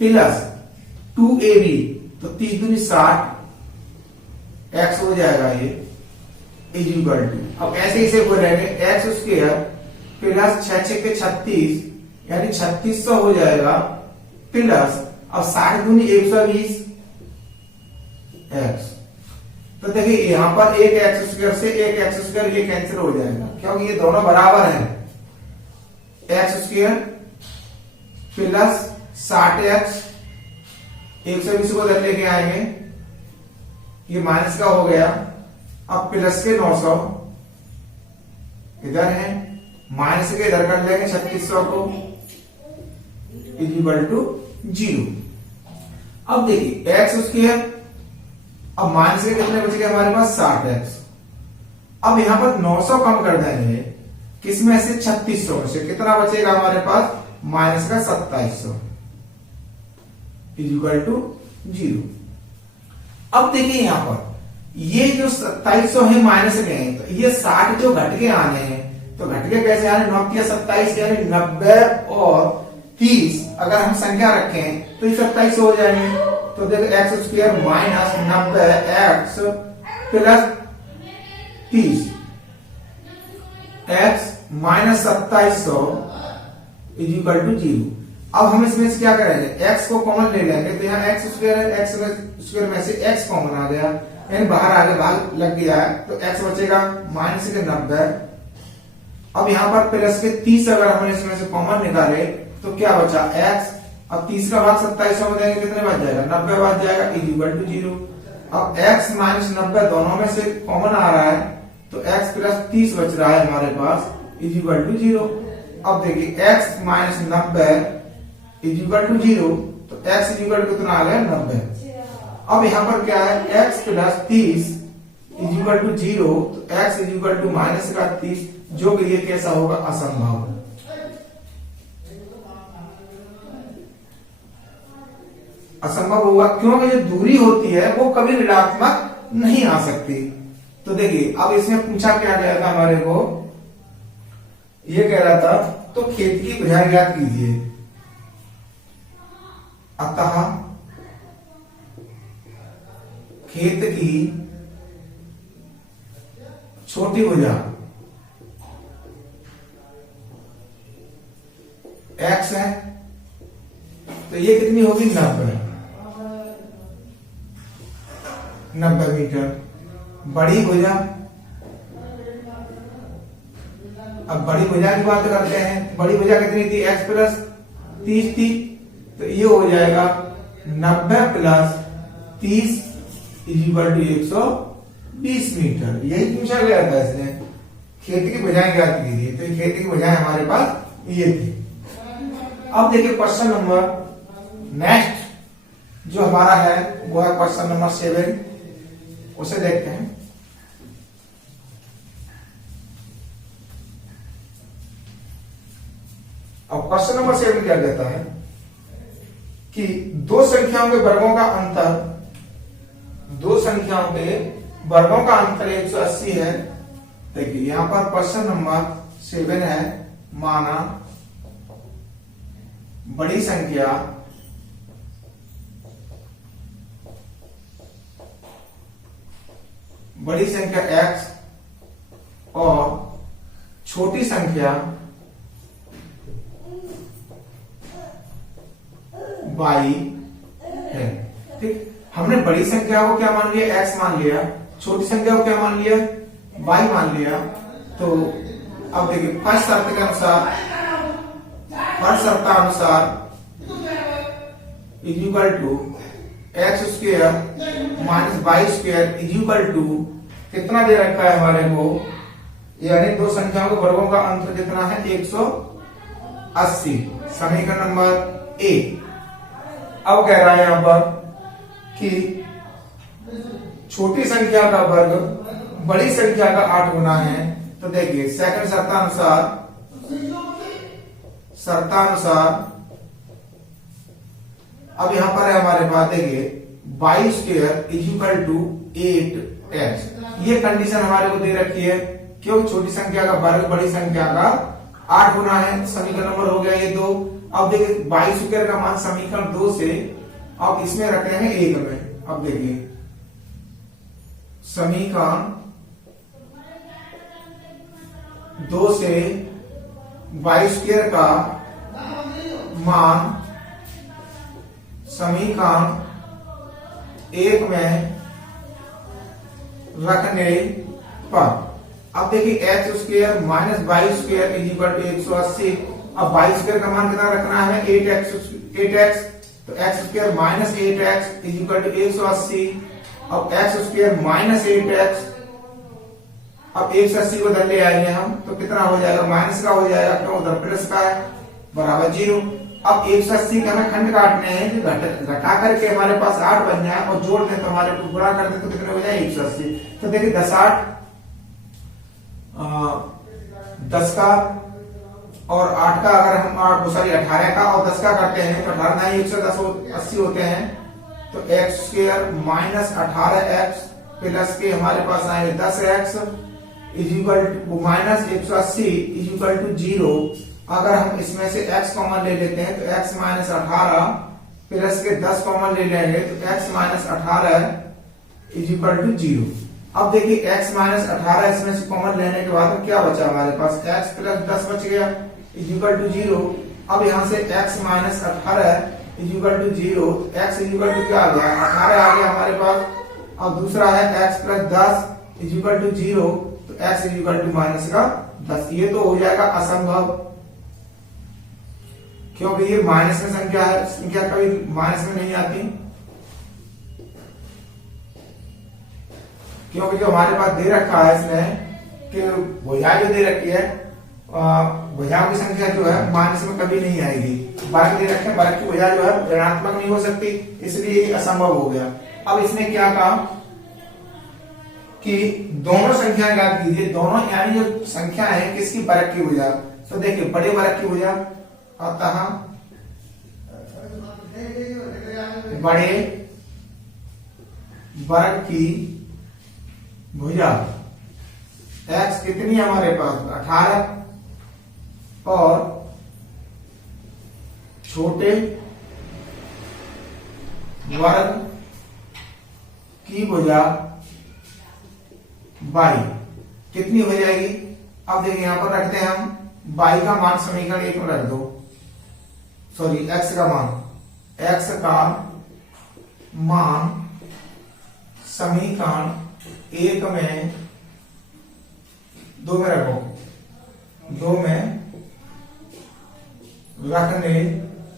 प्लस 2ab, तो 30 दूनी 60 x हो जाएगा ये इक्वल टू। अब ऐसे इसे बोलेंगे x² प्लस 6 के 36 यानी 3600 हो जाएगा, प्लस अब 60 दूनी 120 x। तो देखिए यहां पर एक x² से एक x² ये कैंसिल हो जाएगा क्योंकि ये दोनों बराबर हैं। x² प्लस 60x, 120 को इधर लेके आएंगे, ये माइनस का हो गया। अब प्लस के 900 इधर है, माइनस के इधर कर लेंगे 3600 को, इज इक्वल टू 0। अब देखिए एक्स स्क्वायर, अब माइनस के कितने बच गए हमारे पास 60x। अब यहां पर 900 कम कर देंगे, किसमें से 3600 में से, कितना बचेगा हमारे पास माइनस का 2700 इज इक्वल टू 0। अब देखिए यहां पर ये जो 2700 है माइनस में है, तो ये 60 जो घट के आने हैं, तो घट के कैसे आने, 9 के 27 यानी 90 और 30 अगर हम संख्या रखें तो ये 2700 हो जाएंगे। तो देखो X square minus 90x plus 30, X minus 2700 is equal to 0। अब हम इसमें से क्या करेंगे, x को कॉमन ले लेंगे, तो यहाँ एक्स स्क्वायर है, एक्स स्क्वायर में से x कॉमन आ गया, यानी बाहर आगे भाग लग गया है, तो x बचेगा माइनस के 90। अब यहाँ पर प्लस के 30 अगर हमने इसमें से कॉमन निकाले तो क्या बचा x, अब 30 का भाग 2700 में देंगे, कितने बच जाएगा 90 बच जाएगा, इज इक्वल टू 0। अब x माइनस 90 दोनों में से कॉमन आ रहा है, तो x प्लस 30 बच रहा है हमारे पास, इज इक्वल टू 0। अब देखिए x minus 90 is equal to 0, तो x इज इक्वल टू कितना आ गया 90। अब यहां पर क्या है, x plus 30 is equal to 0, तो x is equal to minus का 30, जो कि ये कैसा होगा, असंभव। असंभव होगा क्योंकि जो दूरी होती है वो कभी ऋणात्मक नहीं आ सकती। तो देखिए अब इसमें पूछा क्या गया था हमारे को, ये कह रहा था तो खेत की भुजाएं ज्ञात कीजिए। अतः खेत की छोटी भुजा x है, तो ये कितनी होगी 90 मीटर। बड़ी भुजा, अब बड़ी भुजा की बात करते हैं, बड़ी भुजा कितनी थी, x प्लस 30 थी, तो ये हो जाएगा 90 plus 30 is equal to 120 metre. यही पूछा गया था इसने, खेत की भुजाएं ज्ञात कीजिए, तो खेत की भुजाएं हमारे पास ये थी। अब देखिए क्वेश्चन नंबर नेक्स्ट जो हमारा है वो है क्वेश्चन नंबर 7, उसे देखते हैं। अब क्वेश्चन नंबर 7 क्या कहता है कि दो संख्याओं के वर्गों का अंतर, दो संख्याओं के वर्गों का अंतर 180 है। देखिए यहां पर क्वेश्चन नंबर 7 है, माना बड़ी संख्या x और छोटी संख्या y है। ठीक, हमने बड़ी संख्या को क्या मान लिया, x मान लिया, छोटी संख्या को क्या मान लिया, y मान लिया। तो अब देखिए फर्स्ट शर्त के अनुसार, फर्स्ट शर्तानुसार is equal to x square minus Y square is equal to कितना दे रखा है हमारे को, यानी दो संख्याओं के वर्गों का अंतर कितना है 180। समीकरण नंबर 1। अब कह रहा है यहां पर कि छोटी संख्या का वर्ग बड़ी संख्या का 8 गुना है। तो देखिए सेकंड शर्तानुसार अब यहां पर है हमारे पास, देखिए Y square is equal to 8x। ये कंडीशन हमारे को दे रखी है, क्यों, छोटी संख्या का वर्ग बड़ी संख्या का 8 गुना है। समीकरण नंबर हो गया ये 2। अब देखिए वाई स्क्वायर का मान समीकरण 2 से अब इसमें रख रहे हैं 1 में। अब देखिए समीकरण 2 से वाई स्क्वायर का मान समीकरण 1 में रखने पर अब देखिए x square minus Y square is equal to 180 अब वाई स्क्वायर का मान कितना रखना है 8x, तो x square minus 8x is equal to 180। अब एक्स स्क्वायर माइनस 8x, अब 180 को उधर ले आएंगे हम तो कितना हो जाएगा, माइनस का हो जाएगा, क्यों उधर प्लस का है, बराबर 0। अब 180 के हमें खंड काटने हैं, जो घटा करके हमारे पास 8 बन जाए और जोड़ दें तो हमारे को गुणा कर दें तो कितने हो जाए 180। तो देखिए 10 8 10 का और 8 का, अगर हम सॉरी 18 का और 10 का करते हैं तो 18 नहीं 180 होते हैं। तो x square minus 18x plus के हमारे पास आएंगे 10x is equal to minus 180 is equal to 0। अगर हम इसमें से x कॉमन ले लेते हैं तो x माइनस 18 प्लस के 10 कॉमन ले लेंगे तो x minus 18 is equal to 0। अब देखिए x माइनस 18 इसमें से कॉमन लेने के बाद क्या बचा हमारे पास, x प्लस 10 बच गया इज इक्वल टू 0। अब यहां से x minus 18 is equal to 0, x is equal to क्या आ गया 18 आ गया हमारे पास। अब दूसरा है x plus 10 is equal to 0, तो x is equal to minus का 10। ये तो हो जाएगा असंभव, क्योंकि ये माइनस में संख्या है, संख्या कभी माइनस में नहीं आती, क्योंकि जो हमारे पास दे रखा है इसमें कि भुजा जो दे रखी है, भुजाओं की संख्या जो है माइनस में कभी नहीं आएगी। वर्ग दे रखे, वर्ग की भुजा जो है ऋणात्मक नहीं हो सकती, इसलिए ये असंभव हो गया। अब इसने क्या कहा कि दोनों संख्या ज्ञात कीजिए, दोनों यानी जो संख्या है किसकी वर्ग की भुजा। तो देखिए बड़े वर्ग की भुजा, अतः बड़े वर्ग की भुजा x कितनी है हमारे पास 18 और छोटे वर्ग की भुजा y कितनी हो जाएगी। अब देखिए यहां पर रखते हैं हम y का मान समीकरण 1 में रख दो, सॉरी x का मान समीकरण 1 में 2 में रखो, 2 में रखने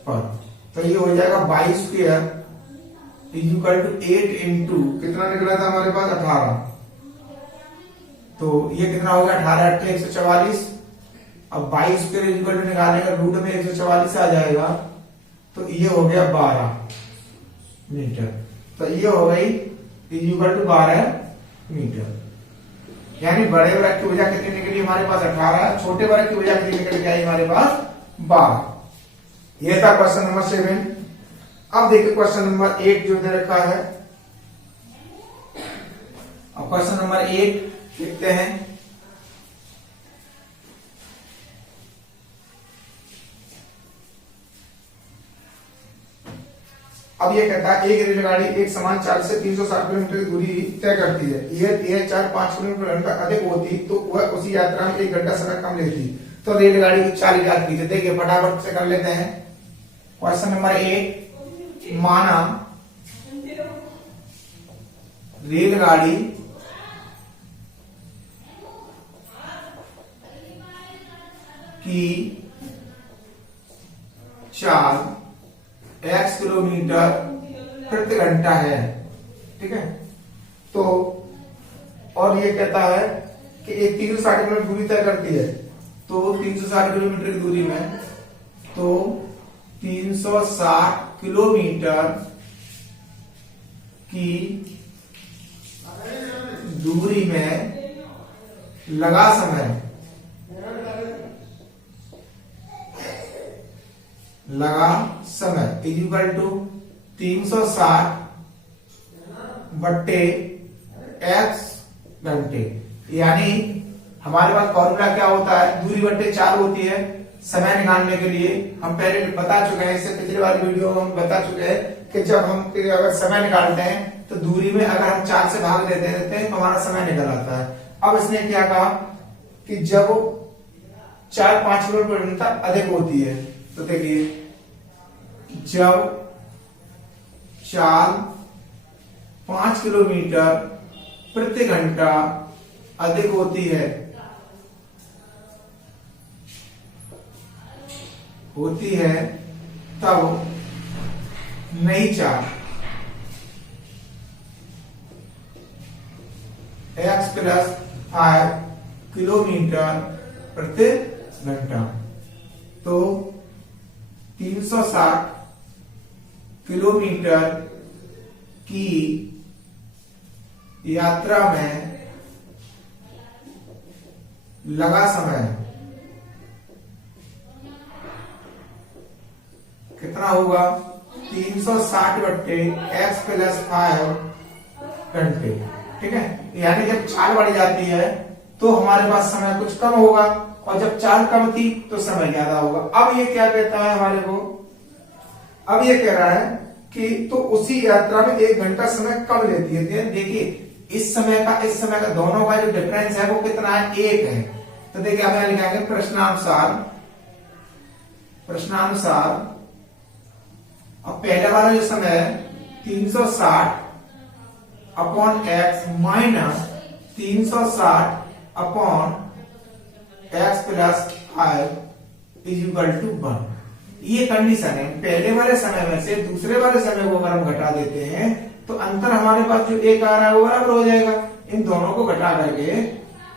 पर तो ये हो जाएगा y square is equal to 8 into कितना निकला था हमारे पास 18, तो ये कितना होगा 18 8 144। अब 22 स्क्वायर इज इक्वल टू निकालेगा रूट में 144 आ जाएगा, तो ये हो गया 12 मीटर। तो ये हो गई इज इक्वल टू 12 मीटर। यानी बड़े वर्ग की भुजा कितनी निकली हमारे पास 18, छोटे वर्ग की भुजा कितनी निकल के आई हमारे पास 12। ये था क्वेश्चन नंबर 7। अब देखिए क्वेश्चन नंबर 8 जो दे रखा है। अब क्वेश्चन नंबर 8 लिखते हैं। अब ये कहता है एक रेलगाड़ी एक समान चाल से 360 किलोमीटर की दूरी तय करती है, यह 4-5 किलोमीटर अधिक होती तो वह उसी यात्रा में 1 घंटा समय कम लेती। तो रेलगाड़ी की चाल ज्ञात कीजिए। देखिए फटाफट से कर लेते हैं। क्वेश्चन नंबर 8, माना रेलगाड़ी की चाल x किलोमीटर प्रति घंटा है, ठीक है। तो और ये कहता है कि एक 360 किलोमीटर दूरी तय करती है, तो 360 किलोमीटर की दूरी में, तो 360 किलोमीटर की दूरी में लगा समय इज इक्वल टू 360 बट्टे x घंटे। यानी हमारे पास फॉर्मूला क्या होता है, दूरी बट्टे 4 होती है समय निकालने के लिए। हम पहले बता चुके हैं, इससे पिछले वाली वीडियो में हम बता चुके हैं कि जब हम अगर समय निकालते हैं तो दूरी में अगर हम 4 से भाग देते हैं तो हमारा समय निकल आता है। अब इसने क्या कहा कि जब 4-5 किलोमीटर अधिक होती है, तो देखिए जब चाल 5 किलोमीटर प्रति घंटा अधिक होती है होती है तब नई चाल x प्लस 5 किलोमीटर प्रति घंटा। तो 360 किलोमीटर की यात्रा में लगा समय कितना होगा? 360/x प्लस 5 घंटे। ठीक है, यानी जब चाल बढ़ जाती है तो हमारे पास समय कुछ कम होगा, और जब चाल कम थी तो समय ज्यादा होगा। अब ये क्या कहता है हमारे को? अब ये कह रहा है कि तो उसी यात्रा में 1 घंटा समय कम लेती है। देखिए इस समय का दोनों का जो डिफरेंस है वो कितना है? 1 है। तो देखिए हम यहां लिखेंगे प्रश्नानुसार अब पहले वाला जो समय है 360/x minus 360/x plus 5 is equal to 1। ये कंडीशन है। पहले वाले समय में से दूसरे वाले समय को अगर हम घटा देते हैं तो अंतर हमारे पास जो 1 आ रहा है वो बराबर हो जाएगा। इन दोनों को घटा करके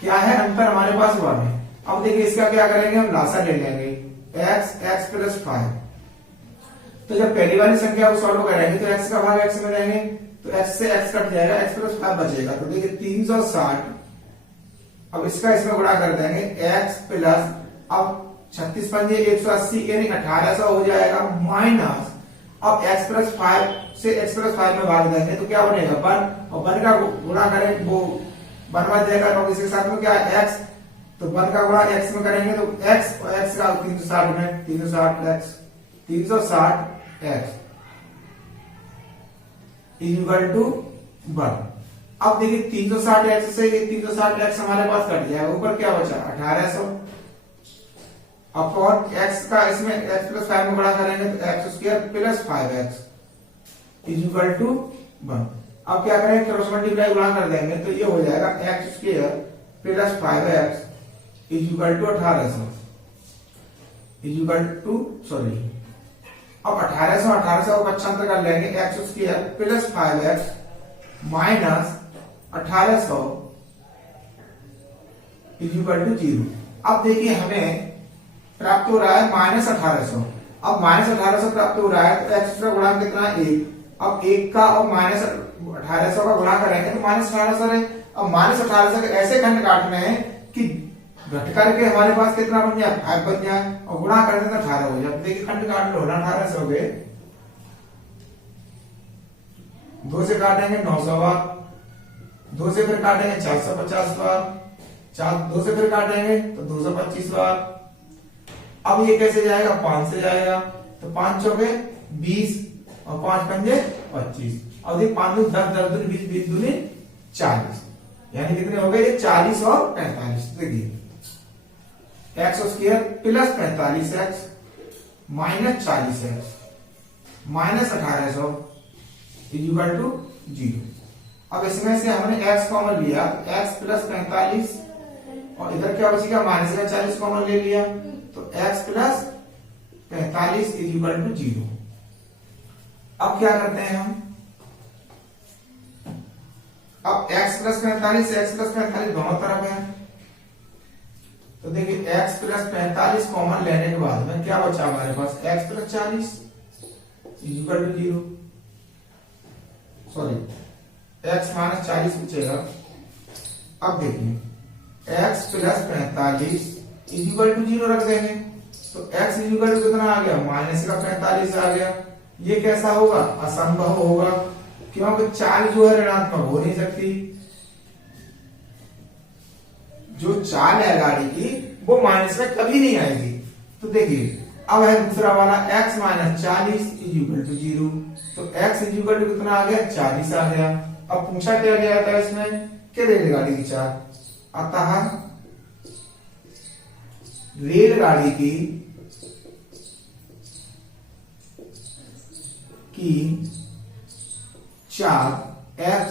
क्या है? अंतर हमारे पास 1 है। अब देखिए इसका क्या करेंगे? हम लासा ले लेंगे x प्लस 5। तो जब पहली वाली संख्या को सॉल्व करेंगे तो x का भाग x में रहेंगे, तो x से x कट जाएगा, x प्लस 5 बचेगा। तो देखिए 360, अब इसका इसमें गुणा कर देंगे x प्लस, अब 36 पंजे 180 यानी 1800 हो जाएगा, माइनस अब x प्लस 5 से x प्लस 5 में भाग देंगे तो क्या बनेगा? 1, और 1 का गुणा करें वो 1 बच जाएगा। तो इसके साथ में क्या है? x, तो 1 का गुणा x में करेंगे तो x, और x का 360 में 360x इक्वल टू 1। अब देखिए 360x से 360x हमारे पास कट जाएगा, ऊपर क्या बचा? 1800 अपॉन x का इसमें x प्लस 5 में गुणा करेंगे तो x square plus 5x equal to 1। अब क्या करेंगे? क्रॉस मल्टीप्लाई गुणा कर देंगे तो ये हो जाएगा x square plus 5x equal to 1800 equal to अब 1800 को पक्षांतर कर लेंगे, x square plus 5x minus 1800 equal to 0। अब देखिए हमें प्राप्त हो रहा है -1800। अब -1800 प्राप्त हो रहा है तो x का गुणांक कितना है? 1। अब 1 का और -1800 का गुणा करेंगे तो -1800 है। अब -1800 के ऐसे खंड काटने हैं कि घट करके हमारे पास कितना बन जाए? 5 बन जाए, और गुणा कर देते 18 हो जाए। देखिए खंड काट लो ना, 1800 हो गए। 2 से काटेंगे 900 बार, 2 से फिर काटेंगे 450 बार, 2 से फिर काटेंगे तो 225 बार। अब ये कैसे जाएगा? 5 से जाएगा, तो 5 चौके 20 और 5 पंजे 25। अब देखिए 5 दूनी 10, 10 दूनी 20, 20 दूनी 40, यानी कितने हो गए? 40 और 45। देखिए x square plus 45x minus 40x minus 1800 equal to 0। अब इसमें से हमने x कॉमन लिया तो x प्लस 45, और इधर क्या बचेगा? माइनस का 40 कॉमन ले लिया तो x प्लस 45 इक्वल टू 0। अब क्या करते हैं हम? अब x प्लस 45 दोनों तरफ है, तो देखिए x प्लस 45 कॉमन लेने के बाद में क्या बचा हमारे पास? x plus 40 equal to 0, sorry x minus 40 बचेगा। अब देखिए x प्लस 45 इक्वल टू 0 रख देंगे तो x इक्वल टू कितना आ गया? माइनस का 45 आ गया। ये कैसा होगा? असंभव होगा, क्योंकि चाल जो है ऋणात्मक हो नहीं सकती। जो चाल है गाड़ी की वो माइनस में कभी नहीं आएगी। तो देखिए अब है दूसरा वाला x माइनस 40 इक्वल टू 0, तो x इक्वल टू कितना आ गया? 40 आ गया। अब पूछा क्या गया था इसमें कि रेलगाड़ी की चाल, अतः रेलगाड़ी की चाल x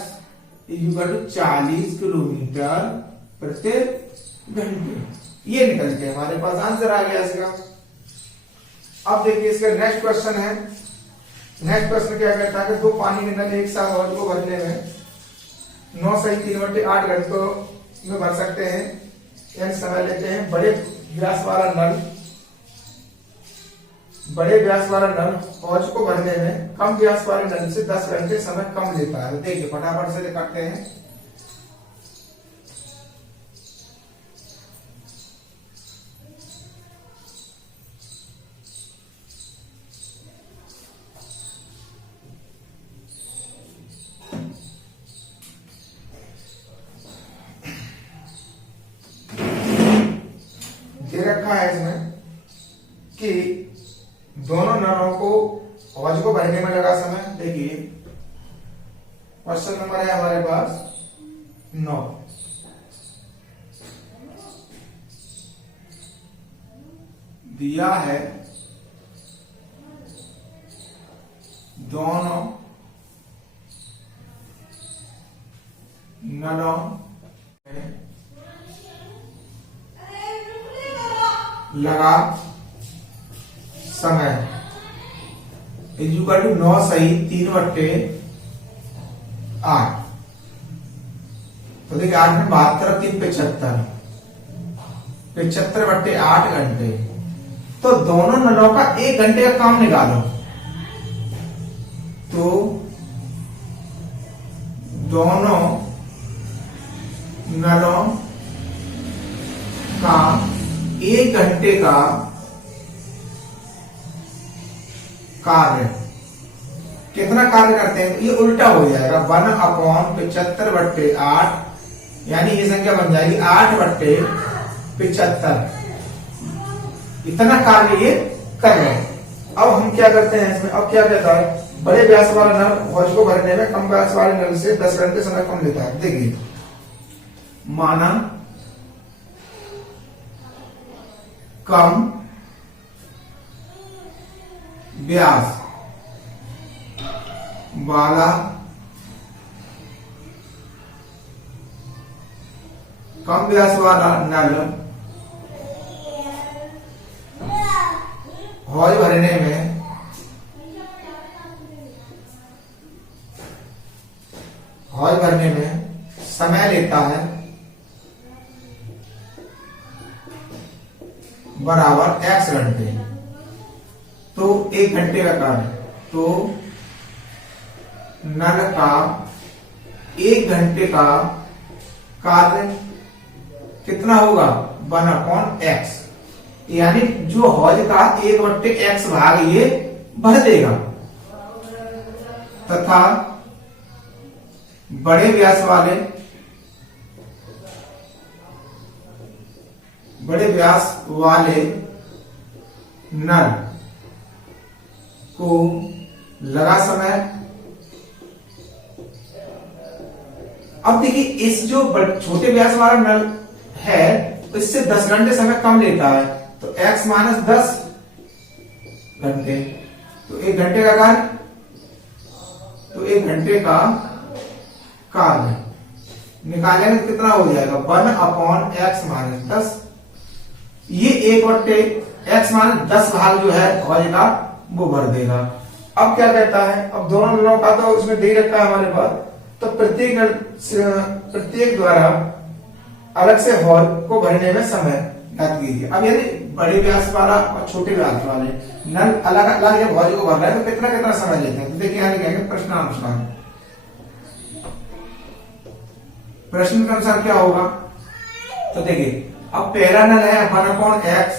इक्वल टू 40 किलोमीटर प्रति घंटे। ये निकल के हमारे पास आंसर आ गया इसका। अब देखिए इसका नेक्स्ट क्वेश्चन है। नेक्स्ट क्वेश्चन क्या कहता है कि दो पानी के नल एक साथ हौज को भरने में 9 सही 3/8 घंटों में भर सकते हैं। यानी समय लेते हैं। बड़े व्यास वाला नल हौज को भरने में कम व्यास वाले नल से 10 घंटे समय कम लेता है। देखिए फटाफट से करते हैं। दे रखा है इसमें कि दोनों नलों को हौज को भरने में लगा समय। देखिए क्वेश्चन नंबर है हमारे पास 9। दिया है दोनों नलों लगा समय इक्वल टू 9 सही 3/8। तो देखिए 8 में 72 3 75/8 घंटे। तो दोनों नलों का 1 घंटे का काम निकालो। तो दोनों नलों का 1 घंटे का कार्य कितना कार्य करते हैं? ये उल्टा हो जाएगा 1/75/8 यानी ये संख्या बन जाएगी 8/75। इतना कार्य ये कर रहे हैं। अब हम क्या करते हैं इसमें? अब क्या कहता है बड़े व्यास वाला नल हौज को भरने में कम व्यास वाले नल से 10 घंटे समय कम लेता है। देखिए माना कम व्यास वाला नल हौज भरने में समय लेता है बराबर x घंटे। तो 1 घंटे का कार्य, तो नल का 1 घंटे का कार्य कितना होगा? 1/x। यानी जो हौज का 1/x भाग ये भर देगा तथा बड़े व्यास वाले नल को लगा समय। अब देखिए इस जो छोटे व्यास वाला नल है इससे 10 घंटे समय कम लेता है। तो x माइनस 10 घंटे, तो 1 घंटे का कार्य, तो 1 घंटे का कार्य निकालेंगे तो कितना हो जाएगा? 1/x minus 10। ये 1/x माइनस 10 भाग जो है हौज का वो भर देगा। अब क्या कहता है? अब दोनों नलों का तो उसमें दे रखा है हमारे पास। तो प्रत्येक द्वारा अलग से हौज को भरने में समय ज्ञात कीजिए। अब यानी बड़े व्यास वाला और छोटे व्यास वाले नल अलग अलग जब हौज को भर रहे हैं तो कितना कितना समय लेते हैं? तो देखिए यहाँ लिखेंगे प्रश्नानुसार। प्रश्न के अनुसार क्या होगा? तो देखिए अब पहला नल है 1/x,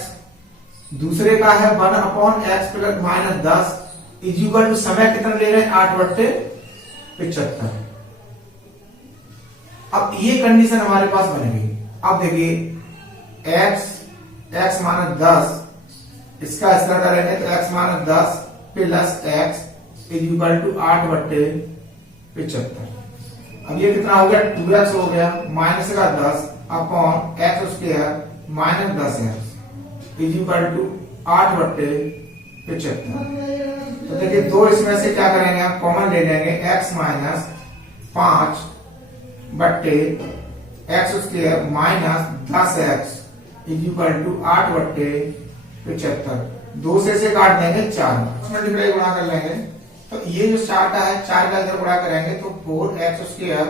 दूसरे का है 1/x plus minus 10 equal to समय कितना ले रहे हैं? 8/75। अब ये कंडीशन हमारे पास बनेगी। अब देखिए x माइनस 10 इसका स्तर करेंगे तो x minus 10 plus x equal to 8/75। अब ये कितना हो गया? 2x हो गया माइनस का 10 upon x square minus 10x equal to 8/75। तो देखिए दो इसमें से क्या करेंगे? आप कॉमन ले लेंगे x minus 5/x square minus 10x equal to 8/75। 2 से इसे काट देंगे 4, मल्टीप्लाई गुणा कर लेंगे तो ये जो 4 का है 4 का इधर गुणा करेंगे तो 4x²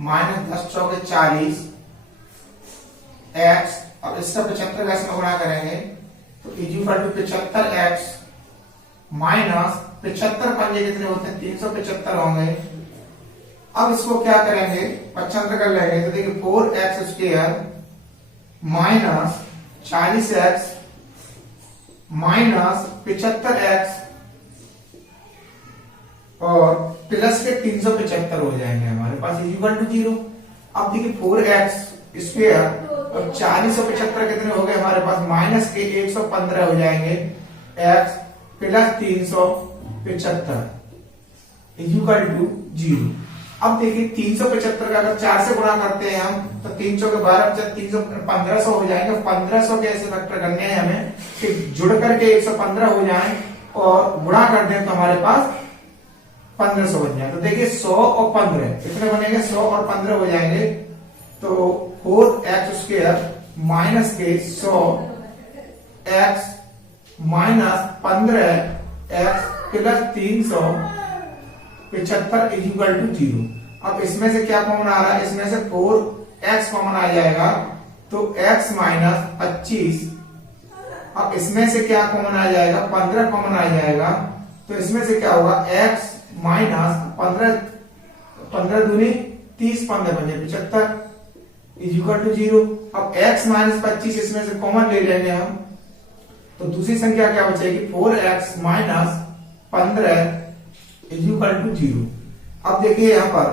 माइनस 10 चौके 40 x, और इसका 75 का इसमें गुणा करेंगे तो इक्वल टू 75x माइनस 75 पंजे कितने होते हैं 375 होंगे। अब इसको क्या करेंगे 75 कर लेंगे तो देखिए 4x² minus 40x minus 75x और प्लस के 375 हो जाएंगे हमारे पास इक्वल टू 0। अब देखिए 4x² और 40 और 75 कितने हो गए हमारे पास माइनस के 115 हो जाएंगे x प्लस 375 इक्वल टू 0। अब देखिए 375 का अगर 4 से गुणा करते हैं हम तो 3 चौके 12 1500 हो जाएंगे। 1500 के ऐसे फैक्टर करने हैं हमें कि जुड़ करके 115 हो जाए और गुणा कर दें तो हमारे पास 1500 बन जाए। तो देखिए 100 और 15 कितने बनेंगे 100 और 15 हो जाएंगे तो 4x² माइनस के 100 x minus 15x plus 375 equal to 0। अब इसमें से क्या कॉमन आ रहा है इसमें से 4x कॉमन आ जाएगा तो x माइनस 25। अब इसमें से क्या कॉमन आ जाएगा 15 कॉमन आ जाएगा तो इसमें से क्या होगा x माइनस 15 दूनी 30 15 बने 75 इक्वल टू 0। अब x माइनस 25 इसमें से कॉमन ले लेंगे हम तो दूसरी संख्या क्या बचेगी 4x माइनस 15 इक्वल टू 0। अब देखिए यहां पर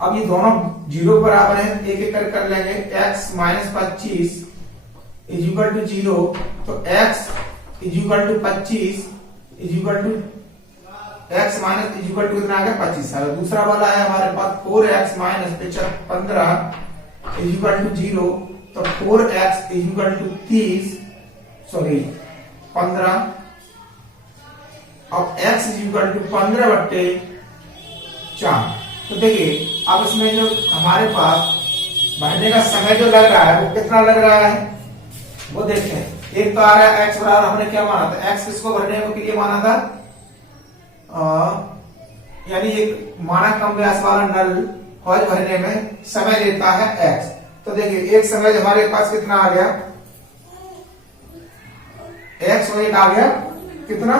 अब ये दोनों 0 बराबर है एक एक कर लेंगे x माइनस 25 इक्वल टू 0 तो x equal to 25 equal to x minus equal to कितना आ गया 25 है। दूसरा वाला है हमारे पास 4x माइनस 15 इक्वल टू 0 तो 4x इक्वल टू 15। अब x इक्वल टू 15/4। तो देखिए अब इसमें जो हमारे पास भरने का समय जो लग रहा है वो कितना लग रहा है वो देखते हैं। एक तो आ रहा है x बराबर हमने क्या माना था x किसको भरने के लिए माना था यानी एक माना कम व्यास वाला नल हौज भरने में समय लेता है x। तो देखिए एक समय हमारे पास कितना आ गया x और एक आ गया कितना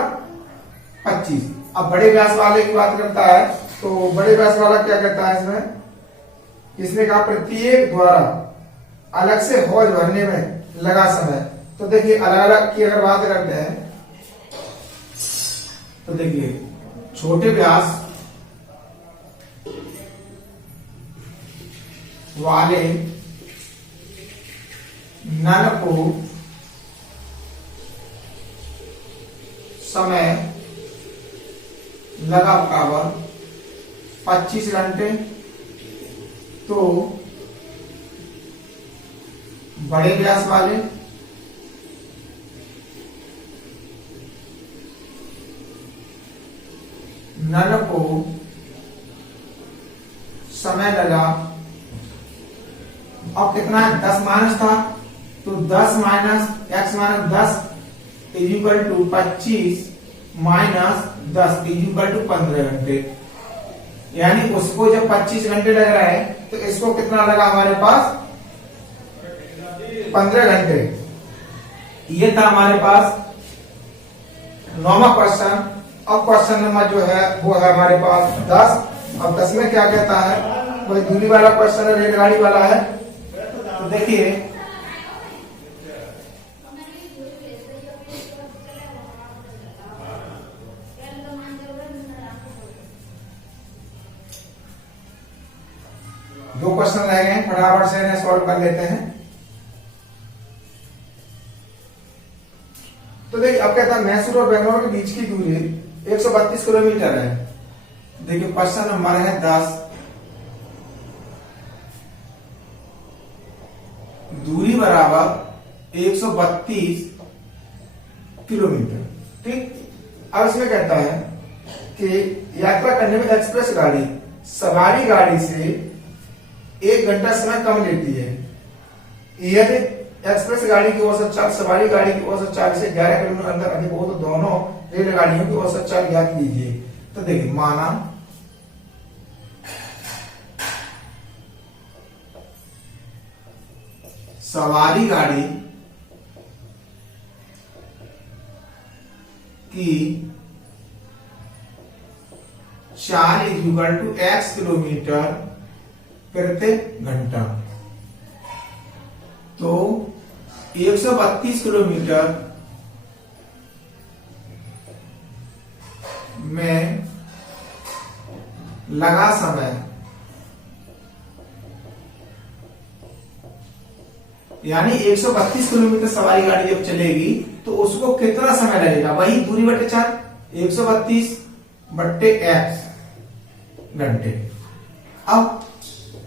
25। अब बड़े व्यास वाले की बात करता है तो बड़े व्यास वाला क्या कहता है इसमें इसने कहा प्रत्येक द्वारा अलग से हौज भरने में लगा समय। तो देखिए अलग अलग की अगर बात करते हैं तो देखिए छोटे व्यास वाले नल को समय लगा बराबर 25 घंटे तो बड़े व्यास वाले नल को समय लगा अब कितना है 10 माइनस था तो 10 minus x minus 10 equal to 25 minus 10 equal to 15 घंटे। यानी उसको जब 25 घंटे लग रहा है तो इसको कितना लगा हमारे पास 15 घंटे। ये था हमारे पास 9वां क्वेश्चन। अब क्वेश्चन नंबर जो है वो है हमारे पास 10। अब 10 में क्या कहता है वही दूरी वाला क्वेश्चन है रेलगाड़ी वाला है। तो देखिए दो क्वेश्चन रह गए फटाफट से इन्हें सॉल्व कर लेते हैं। तो देखिए अब कहता है मैसूर और बेंगलोर के बीच की दूरी 132 किलोमीटर है। देखिए क्वेश्चन नंबर है 10। दूरी बराबर 132 किलोमीटर। ठीक। अब इसमें कहता है कि यात्रा करने में एक्सप्रेस गाड़ी सवारी गाड़ी से 1 घंटा समय कम लेती है। यदि एक्सप्रेस गाड़ी की औसत चाल सवारी गाड़ी की औसत चाल से 11 किलोमीटर अंतर अधिक हो तो दोनों रेलगाड़ियों की औसत चाल ज्ञात कीजिए। तो देखिए माना सवारी गाड़ी की चाल इक्वल टू x किलोमीटर प्रति घंटा, तो 132 किलोमीटर में लगा समय, यानी 132 किलोमीटर सवारी गाड़ी जब चलेगी तो उसको कितना समय लगेगा, वही दूरी बटे 4, 132 बट्टे x घंटे। अब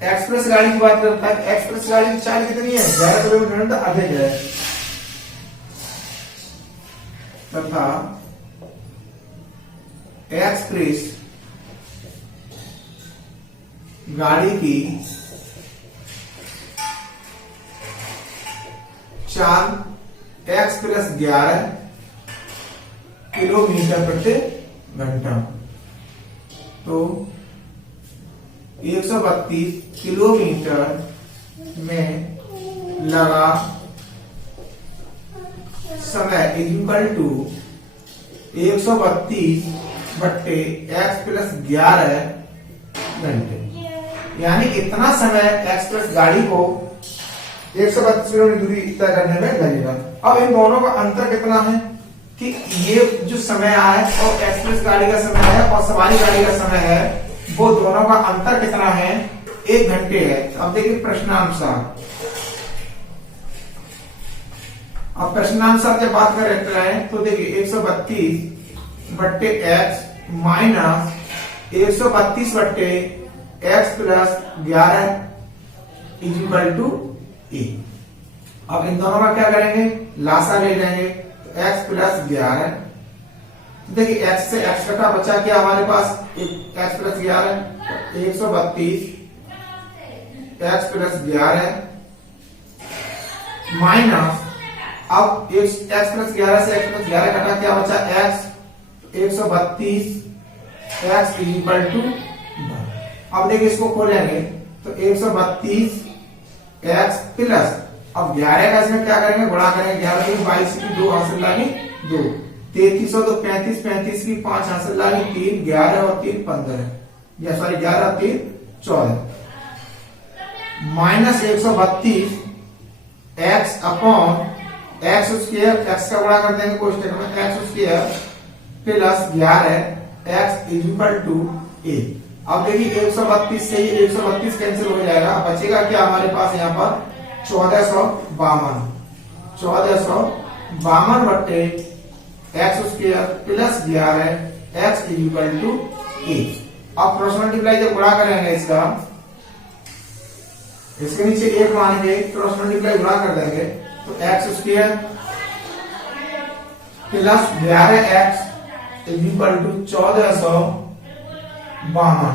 एक्सप्रेस गाड़ी की बात करता है, एक्सप्रेस गाड़ी की चाल कितनी है, 11 किलोमीटर घंटा अधिक है, तथा एक्सप्रेस गाड़ी की चाल x प्लस 11 किलोमीटर प्रति घंटा, तो 132 किलोमीटर में लगा समय इक्वल टू 132 बट्टे x प्लस 11 घंटे, यानी इतना समय एक्सप्रेस गाड़ी को 132 किलोमीटर दूरी तय करने में लगेगा। अब इन दोनों का अंतर कितना है कि ये जो समय है और एक्सप्रेस गाड़ी का समय है और सवारी गाड़ी का समय है, वो दोनों का अंतर कितना है, 1 घंटे है। अब देखिए प्रश्नानुसार, अब प्रश्नानुसार जब बात कर रहे हैं तो देखिए 132 बट्टे x माइनस 132 बट्टे x प्लस 11 इक्वल टू ए। अब इन दोनों का क्या करेंगे, लासा ले लेंगे, तो x प्लस 11, देखिए x से x कटा, बचा क्या हमारे पास, x plus 11, 132 x plus 11 minus, अब x प्लस 11 से x प्लस 11 कटा, क्या बचा x, 132 x इक्वल टू, अब देखिए इसको खोलेंगे तो 132 x प्लस, अब 11 का इसमें क्या करेंगे, गुणा करेंगे, 11 की 22 की 2 हासिल लानी 2, 33 और 2 35, 35 की 5 हासिल लानी 3, 11 और 3 15, या सॉरी 11 और 3 14, minus 132 x upon x square, x का गुणा कर देंगे कोष्टक में, x square plus 11 x equal to a। अब देखिए 132 से ये 132 कैंसिल हो जाएगा, बचेगा क्या हमारे पास यहाँ पर 1452 बट्टे x square plus 11 x equal to a। अब क्रॉस मल्टीप्लाई जब गुणा करेंगे इसका, इसके नीचे 1 मानेंगे, क्रॉस मल्टीप्लाई गुणा कर देंगे तो x square plus 11x equal to 1452,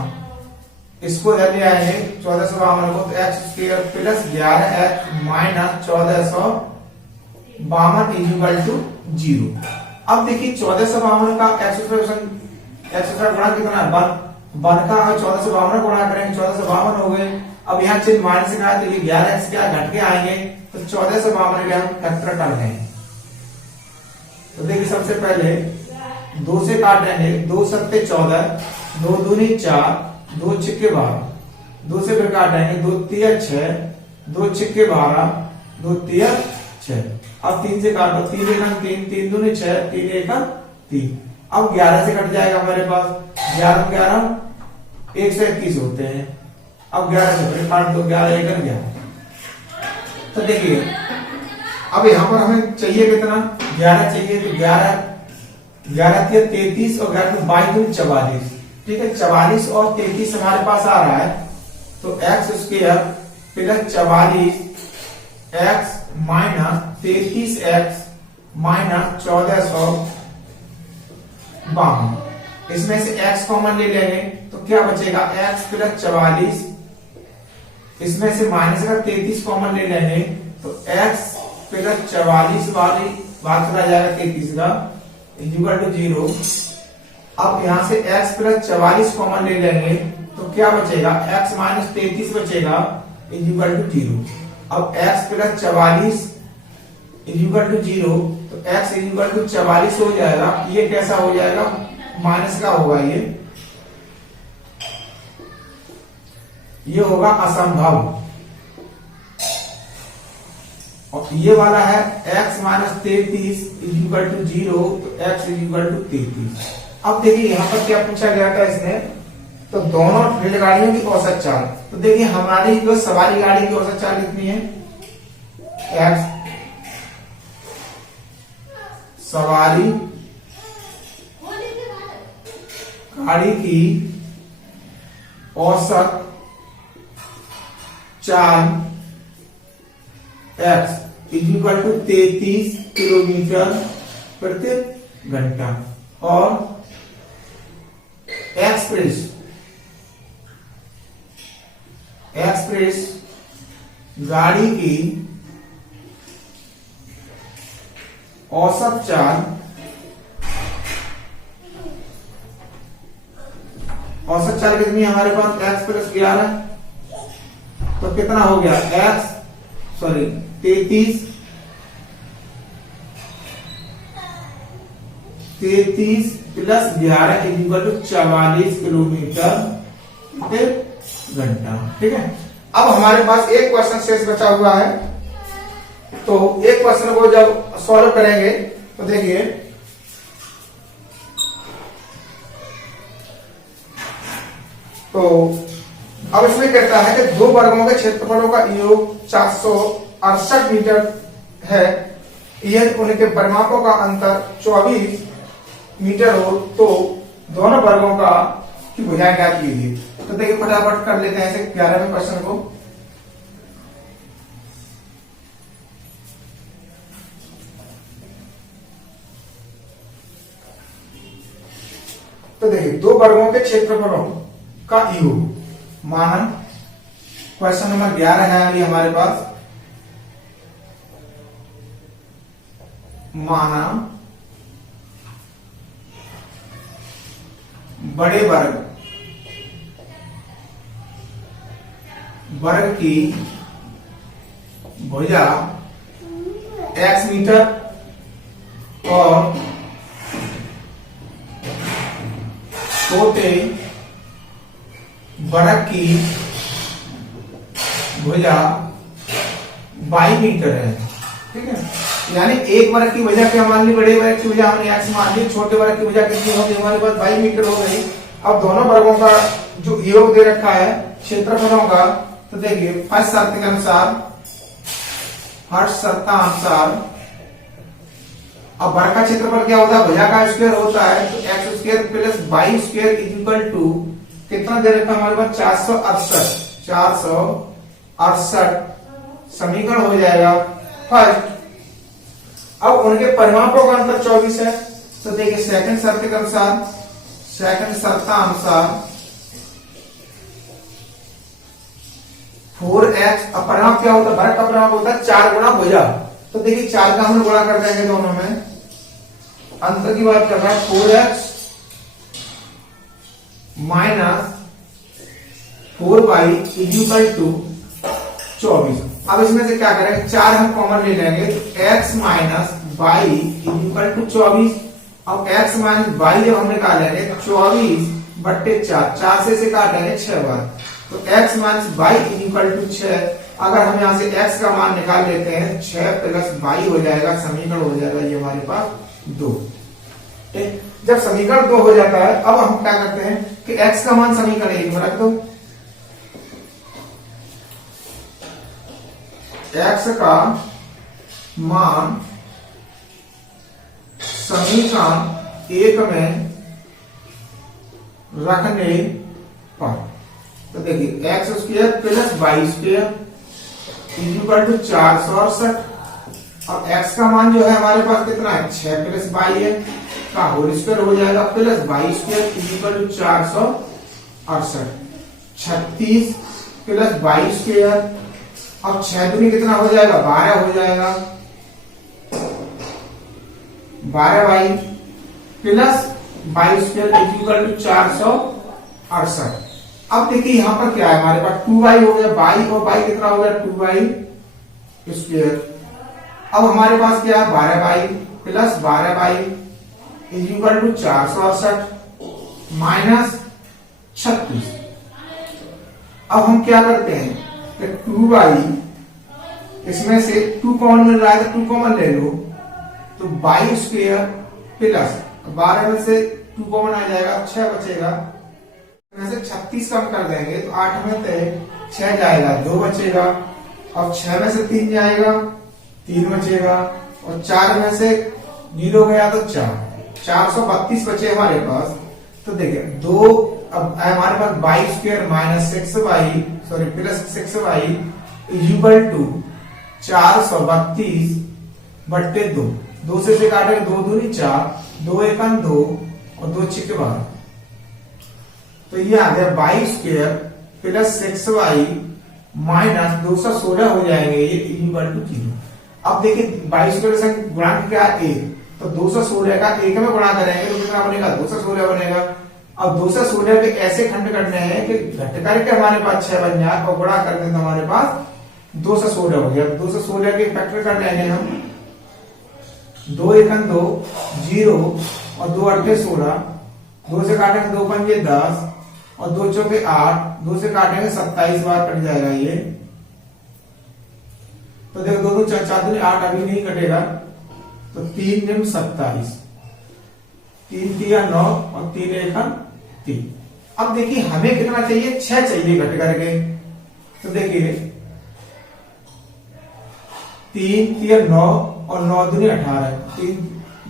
इसको इधर ले आएंगे 1452 को, तो x square plus 11x minus 1452 equal to 0। अब देखिए 1452 का x स्क्वायर गुणा कितना है, 1 का 1452 गुणा करेंगे, 1452 हो गए। अब यहाँ चिन्ह माइनस का है तो ये 11x क्या घट के आएंगे, तो 1452 के हम फैक्टर डाल देंगे। तो देखिए सबसे पहले 2 से काट देंगे, 2 सत्ते 14, 2 दूनी 4, 2 छिक्के 12, 2 से फिर काट देंगे, 2 तिया 6, 2 छिक्के 12, 2 तिया 6। अब 3 से काटो, 3 1 3, 3 दूनी 6, 3 1 3। अब 11 से कट जाएगा हमारे पास, 11 11 121 होते हैं। अब 11 से फिर काट दो, 11 1 11। तो देखिए अब यहाँ पर हमें चाहिए कितना, 11 चाहिए, तो 11 33 और 11 22 44, ठीक है, 44 और 33 हमारे पास आ रहा है, तो x square plus 44 x minus 33x minus 1452, इसमें से x कॉमन ले लेंगे तो क्या बचेगा, x प्लस 44, इसमें से माइनस का 33 कॉमन ले लेंगे तो x प्लस 44 वाली बात चला जाएगा 33 का इक्वल टू 0। अब यहाँ से x प्लस 44 कॉमन ले लेंगे तो क्या बचेगा, x माइनस 33 बचेगा इक्वल टू 0। अब x प्लस 44 इक्वल टू 0 तो x इक्वल टू 44 हो जाएगा। ये कैसा हो जाएगा, माइनस का होगा, ये होगा असंभव। और ये वाला है x माइनस 33 इक्वल टू 0 तो x इक्वल टू 33। अब देखिए यहाँ पर क्या पूछा गया था इसने, तो दोनों रेलगाड़ियों की औसत चाल। तो देखिए हमारी जो सवारी गाड़ी की औसत चाल कितनी है, x सवारी गाड़ी की औसत चाल x इक्वल टू 33 किलोमीटर प्रति घंटा और एक्सप्रेस गाड़ी की औसत चाल कितनी है हमारे पास, x प्लस 11 तो कितना हो गया, 33 प्लस 11 इक्वल टू 44 किलोमीटर घंटा। ठीक है, अब हमारे पास एक क्वेश्चन शेष बचा हुआ है, तो एक क्वेश्चन को जब सॉल्व करेंगे तो देखिए तो अब इसमें कहता है कि दो वर्गों के क्षेत्रफलों का योग 468 मीटर है, यह उनके परिमापों का अंतर 24 मीटर हो तो दोनों वर्गों का की भुजाएं ज्ञात कीजिए। तो देखिए फटाफट कर लेते हैं ऐसे 11वें क्वेश्चन को। तो देखिए दो वर्गों के क्षेत्रफलों का योग, माना क्वेश्चन नंबर 11 है अभी हमारे पास, माना बड़े वर्ग की भुजा x मीटर और छोटे वर्ग की भुजा y मीटर है। ठीक है, यानी एक वर्ग की भुजा क्या मान ली, बड़े वर्ग की भुजा हमने x मान ली, छोटे वर्ग की भुजा कितनी होगी हमारे पास y मीटर हो गई। अब दोनों वर्गों का जो योग दे रखा है क्षेत्रफलों का, तो देखिए फर्स्ट शर्त के अनुसार, अब वर्ग का क्षेत्रफल क्या होता है, भुजा का स्क्वायर होता है, तो x square plus y square equal to कितना दे रखा है हमारे पास 468 समीकरण हो जाएगा फर्स्ट। अब उनके परिमापों का अंतर 24 है, तो देखिए सेकंड शर्त के अनुसार, सेकंड शर्तानुसार 4x, अब परिमाप क्या होता है, वर्ग का परिमाप होता है 4 गुणा भुजा, तो देखिए 4 का हम गुणा कर देंगे दोनों में, अंतर की बात कर रहा है 4x minus 4y equal to 24। अब इसमें से क्या करेंगे, 4 हम कॉमन ले लेंगे, तो x minus y equal to 24। अब x माइनस वाई जब हम निकालेंगे 24/4, 4 से काटेंगे 6 बार, तो x minus y equal to 6। अगर हम यहाँ से x का मान निकाल लेते हैं 6 प्लस वाई हो जाएगा, समीकरण हो जाएगा ये हमारे पास 2। ठीक, जब समीकरण 2 हो जाता है, अब हम क्या करते हैं कि x का मान समीकरण 1 में रख दो, x का मान समीकरण 1 में रखने पर, तो देखिए x square plus y square equal to 468। अब x का मान जो है हमारे पास कितना है, 6 प्लस वाई है का होल स्क्वायर हो जाएगा, plus y square equal to 468, 36 plus y square. अब 6 दूनी कितना हो जाएगा, 12 हो जाएगा, 12y plus y square equal to 468। अब देखिए यहां पर क्या है, हमारे पास 2y हो गया, बाई और बाई कितना हो गया 2y स्क्वायर। अब हमारे पास क्या है 12y plus 12y equal to 468 minus 36। अब हम क्या करते हैं कि 2y इसमें से 2 कॉमन मिल रहा है तो 2 कॉमन ले लो, तो बाई स्क्वायर प्लस 12 में से 2 कॉमन आ जाएगा, 6 बचेगा, में से 36 कम कर देंगे तो 8 में से 6 जाएगा, 2 बचेगा। अब 6 में से 3 जाएगा, 3 बचेगा, और 4 में से 0 गया तो 432 बचे हमारे पास। तो देखिए 2, अब हमारे पास y square minus 6y sorry plus 6y equal to 432 बट्टे 2, 2 से काटेंगे 2 दूनी 4, 2 एकम 2 और 2 छिके 12। तो ये आ गया by square plus 6y minus 216 हो जाएंगे ये इक्वल टू 0। अब देखिए बाई स्क्वायर से गुणांक क्या है 1, तो 216 का 1 में गुणा करेंगे तो कितना बनेगा 216 बनेगा। अब 216 के ऐसे खंड करने हैं कि घट करके हमारे पास 6 बन जाए और गुणा करके तो हमारे पास 216 हो गया। 216 के फैक्टर कर लेंगे हम, 2 एकम 2 0 और 2 अट्ठे 16, 2 से काटेंगे 2 पंजे 10 और 2 चौके 8, 2 से काटेंगे 27 बार कट जाएगा ये। तो देखो 2 2 4 4 8 अभी नहीं कटेगा, तो 3 दिन 27, 3 3 9 और 3 एकम 3। अब देखिए हमें कितना चाहिए 6 चाहिए घट करके, तो देखिए 3 3 9 और 9 दूनी 18, 3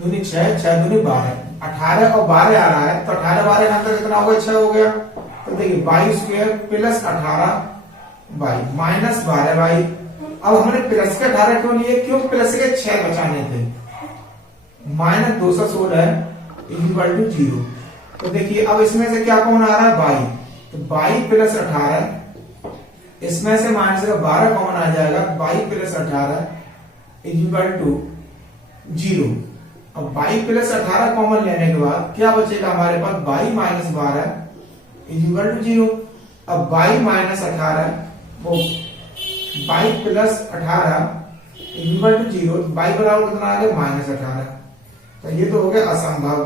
दूनी 6, 6 दूनी 12, 18 और 12 आ रहा है, तो 18 12 का अंतर कितना हो गया 6 हो गया। तो देखिए by square plus 18 by minus 12 by. अब हमने प्लस के 18 क्यों लिए, क्योंकि प्लस के 6 बचाने थे, माइनस 216 इक्वल टू 0। तो देखिए अब इसमें से क्या कौन आ रहा है बाई, तो बाई प्लस 18, इसमें से माइनस का 12 कॉमन आ जाएगा, बाई प्लस 18 इक्वल टू 0। अब बाई प्लस 18 कॉमन लेने के बाद क्या बचेगा हमारे पास बाई माइनस 12 इक्वल टू 0। अब बाई माइनस 18 वो y plus 18 equal to 0, y बराबर कितना आ गया माइनस 18। तो ये तो हो गया असंभव,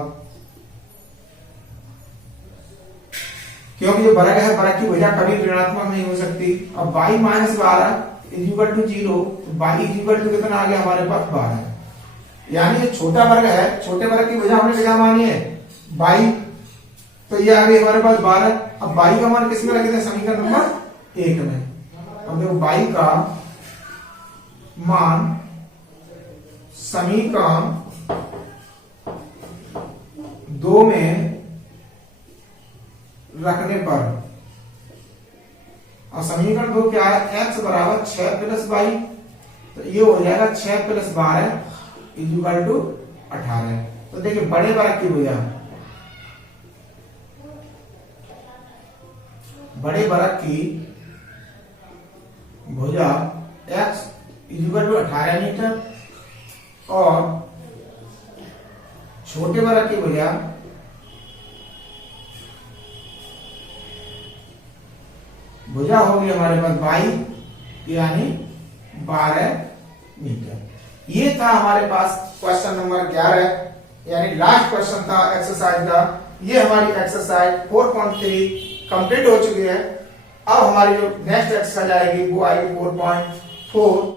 क्योंकि जो वर्ग है वर्ग की भुजा कभी ऋणात्मक नहीं हो सकती। अब y minus 12 equal to 0, y equal to कितना आ गया हमारे पास 12, यानी ये छोटा वर्ग है, छोटे वर्ग की भुजा हमने क्या मानी है बाई, तो ये आ गई हमारे पास 12। अब बाई का मान किसमें रखे थे समीकरण नंबर 1 में। अब देखो बाई का मान समीकरण 2 में रखने पर, और समीकरण 2 क्या है x बराबर 6 प्लस बाई, तो ये हो जाएगा 6 प्लस 12 इक्वल टू 18। तो देखिए बड़े वर्ग की भुजा, बड़े वर्ग की भुजा x इक्वल टू 18 मीटर और छोटे वर्ग की भुजा होगी हमारे पास बाई यानी 12 मीटर। ये था हमारे पास क्वेश्चन नंबर 11, यानी लास्ट क्वेश्चन था एक्सरसाइज का। ये हमारी एक्सरसाइज 4.3 कंप्लीट हो चुकी है। अब हमारी जो नेक्स्ट एक्सरसाइज आएगी वो आएगी 4.4।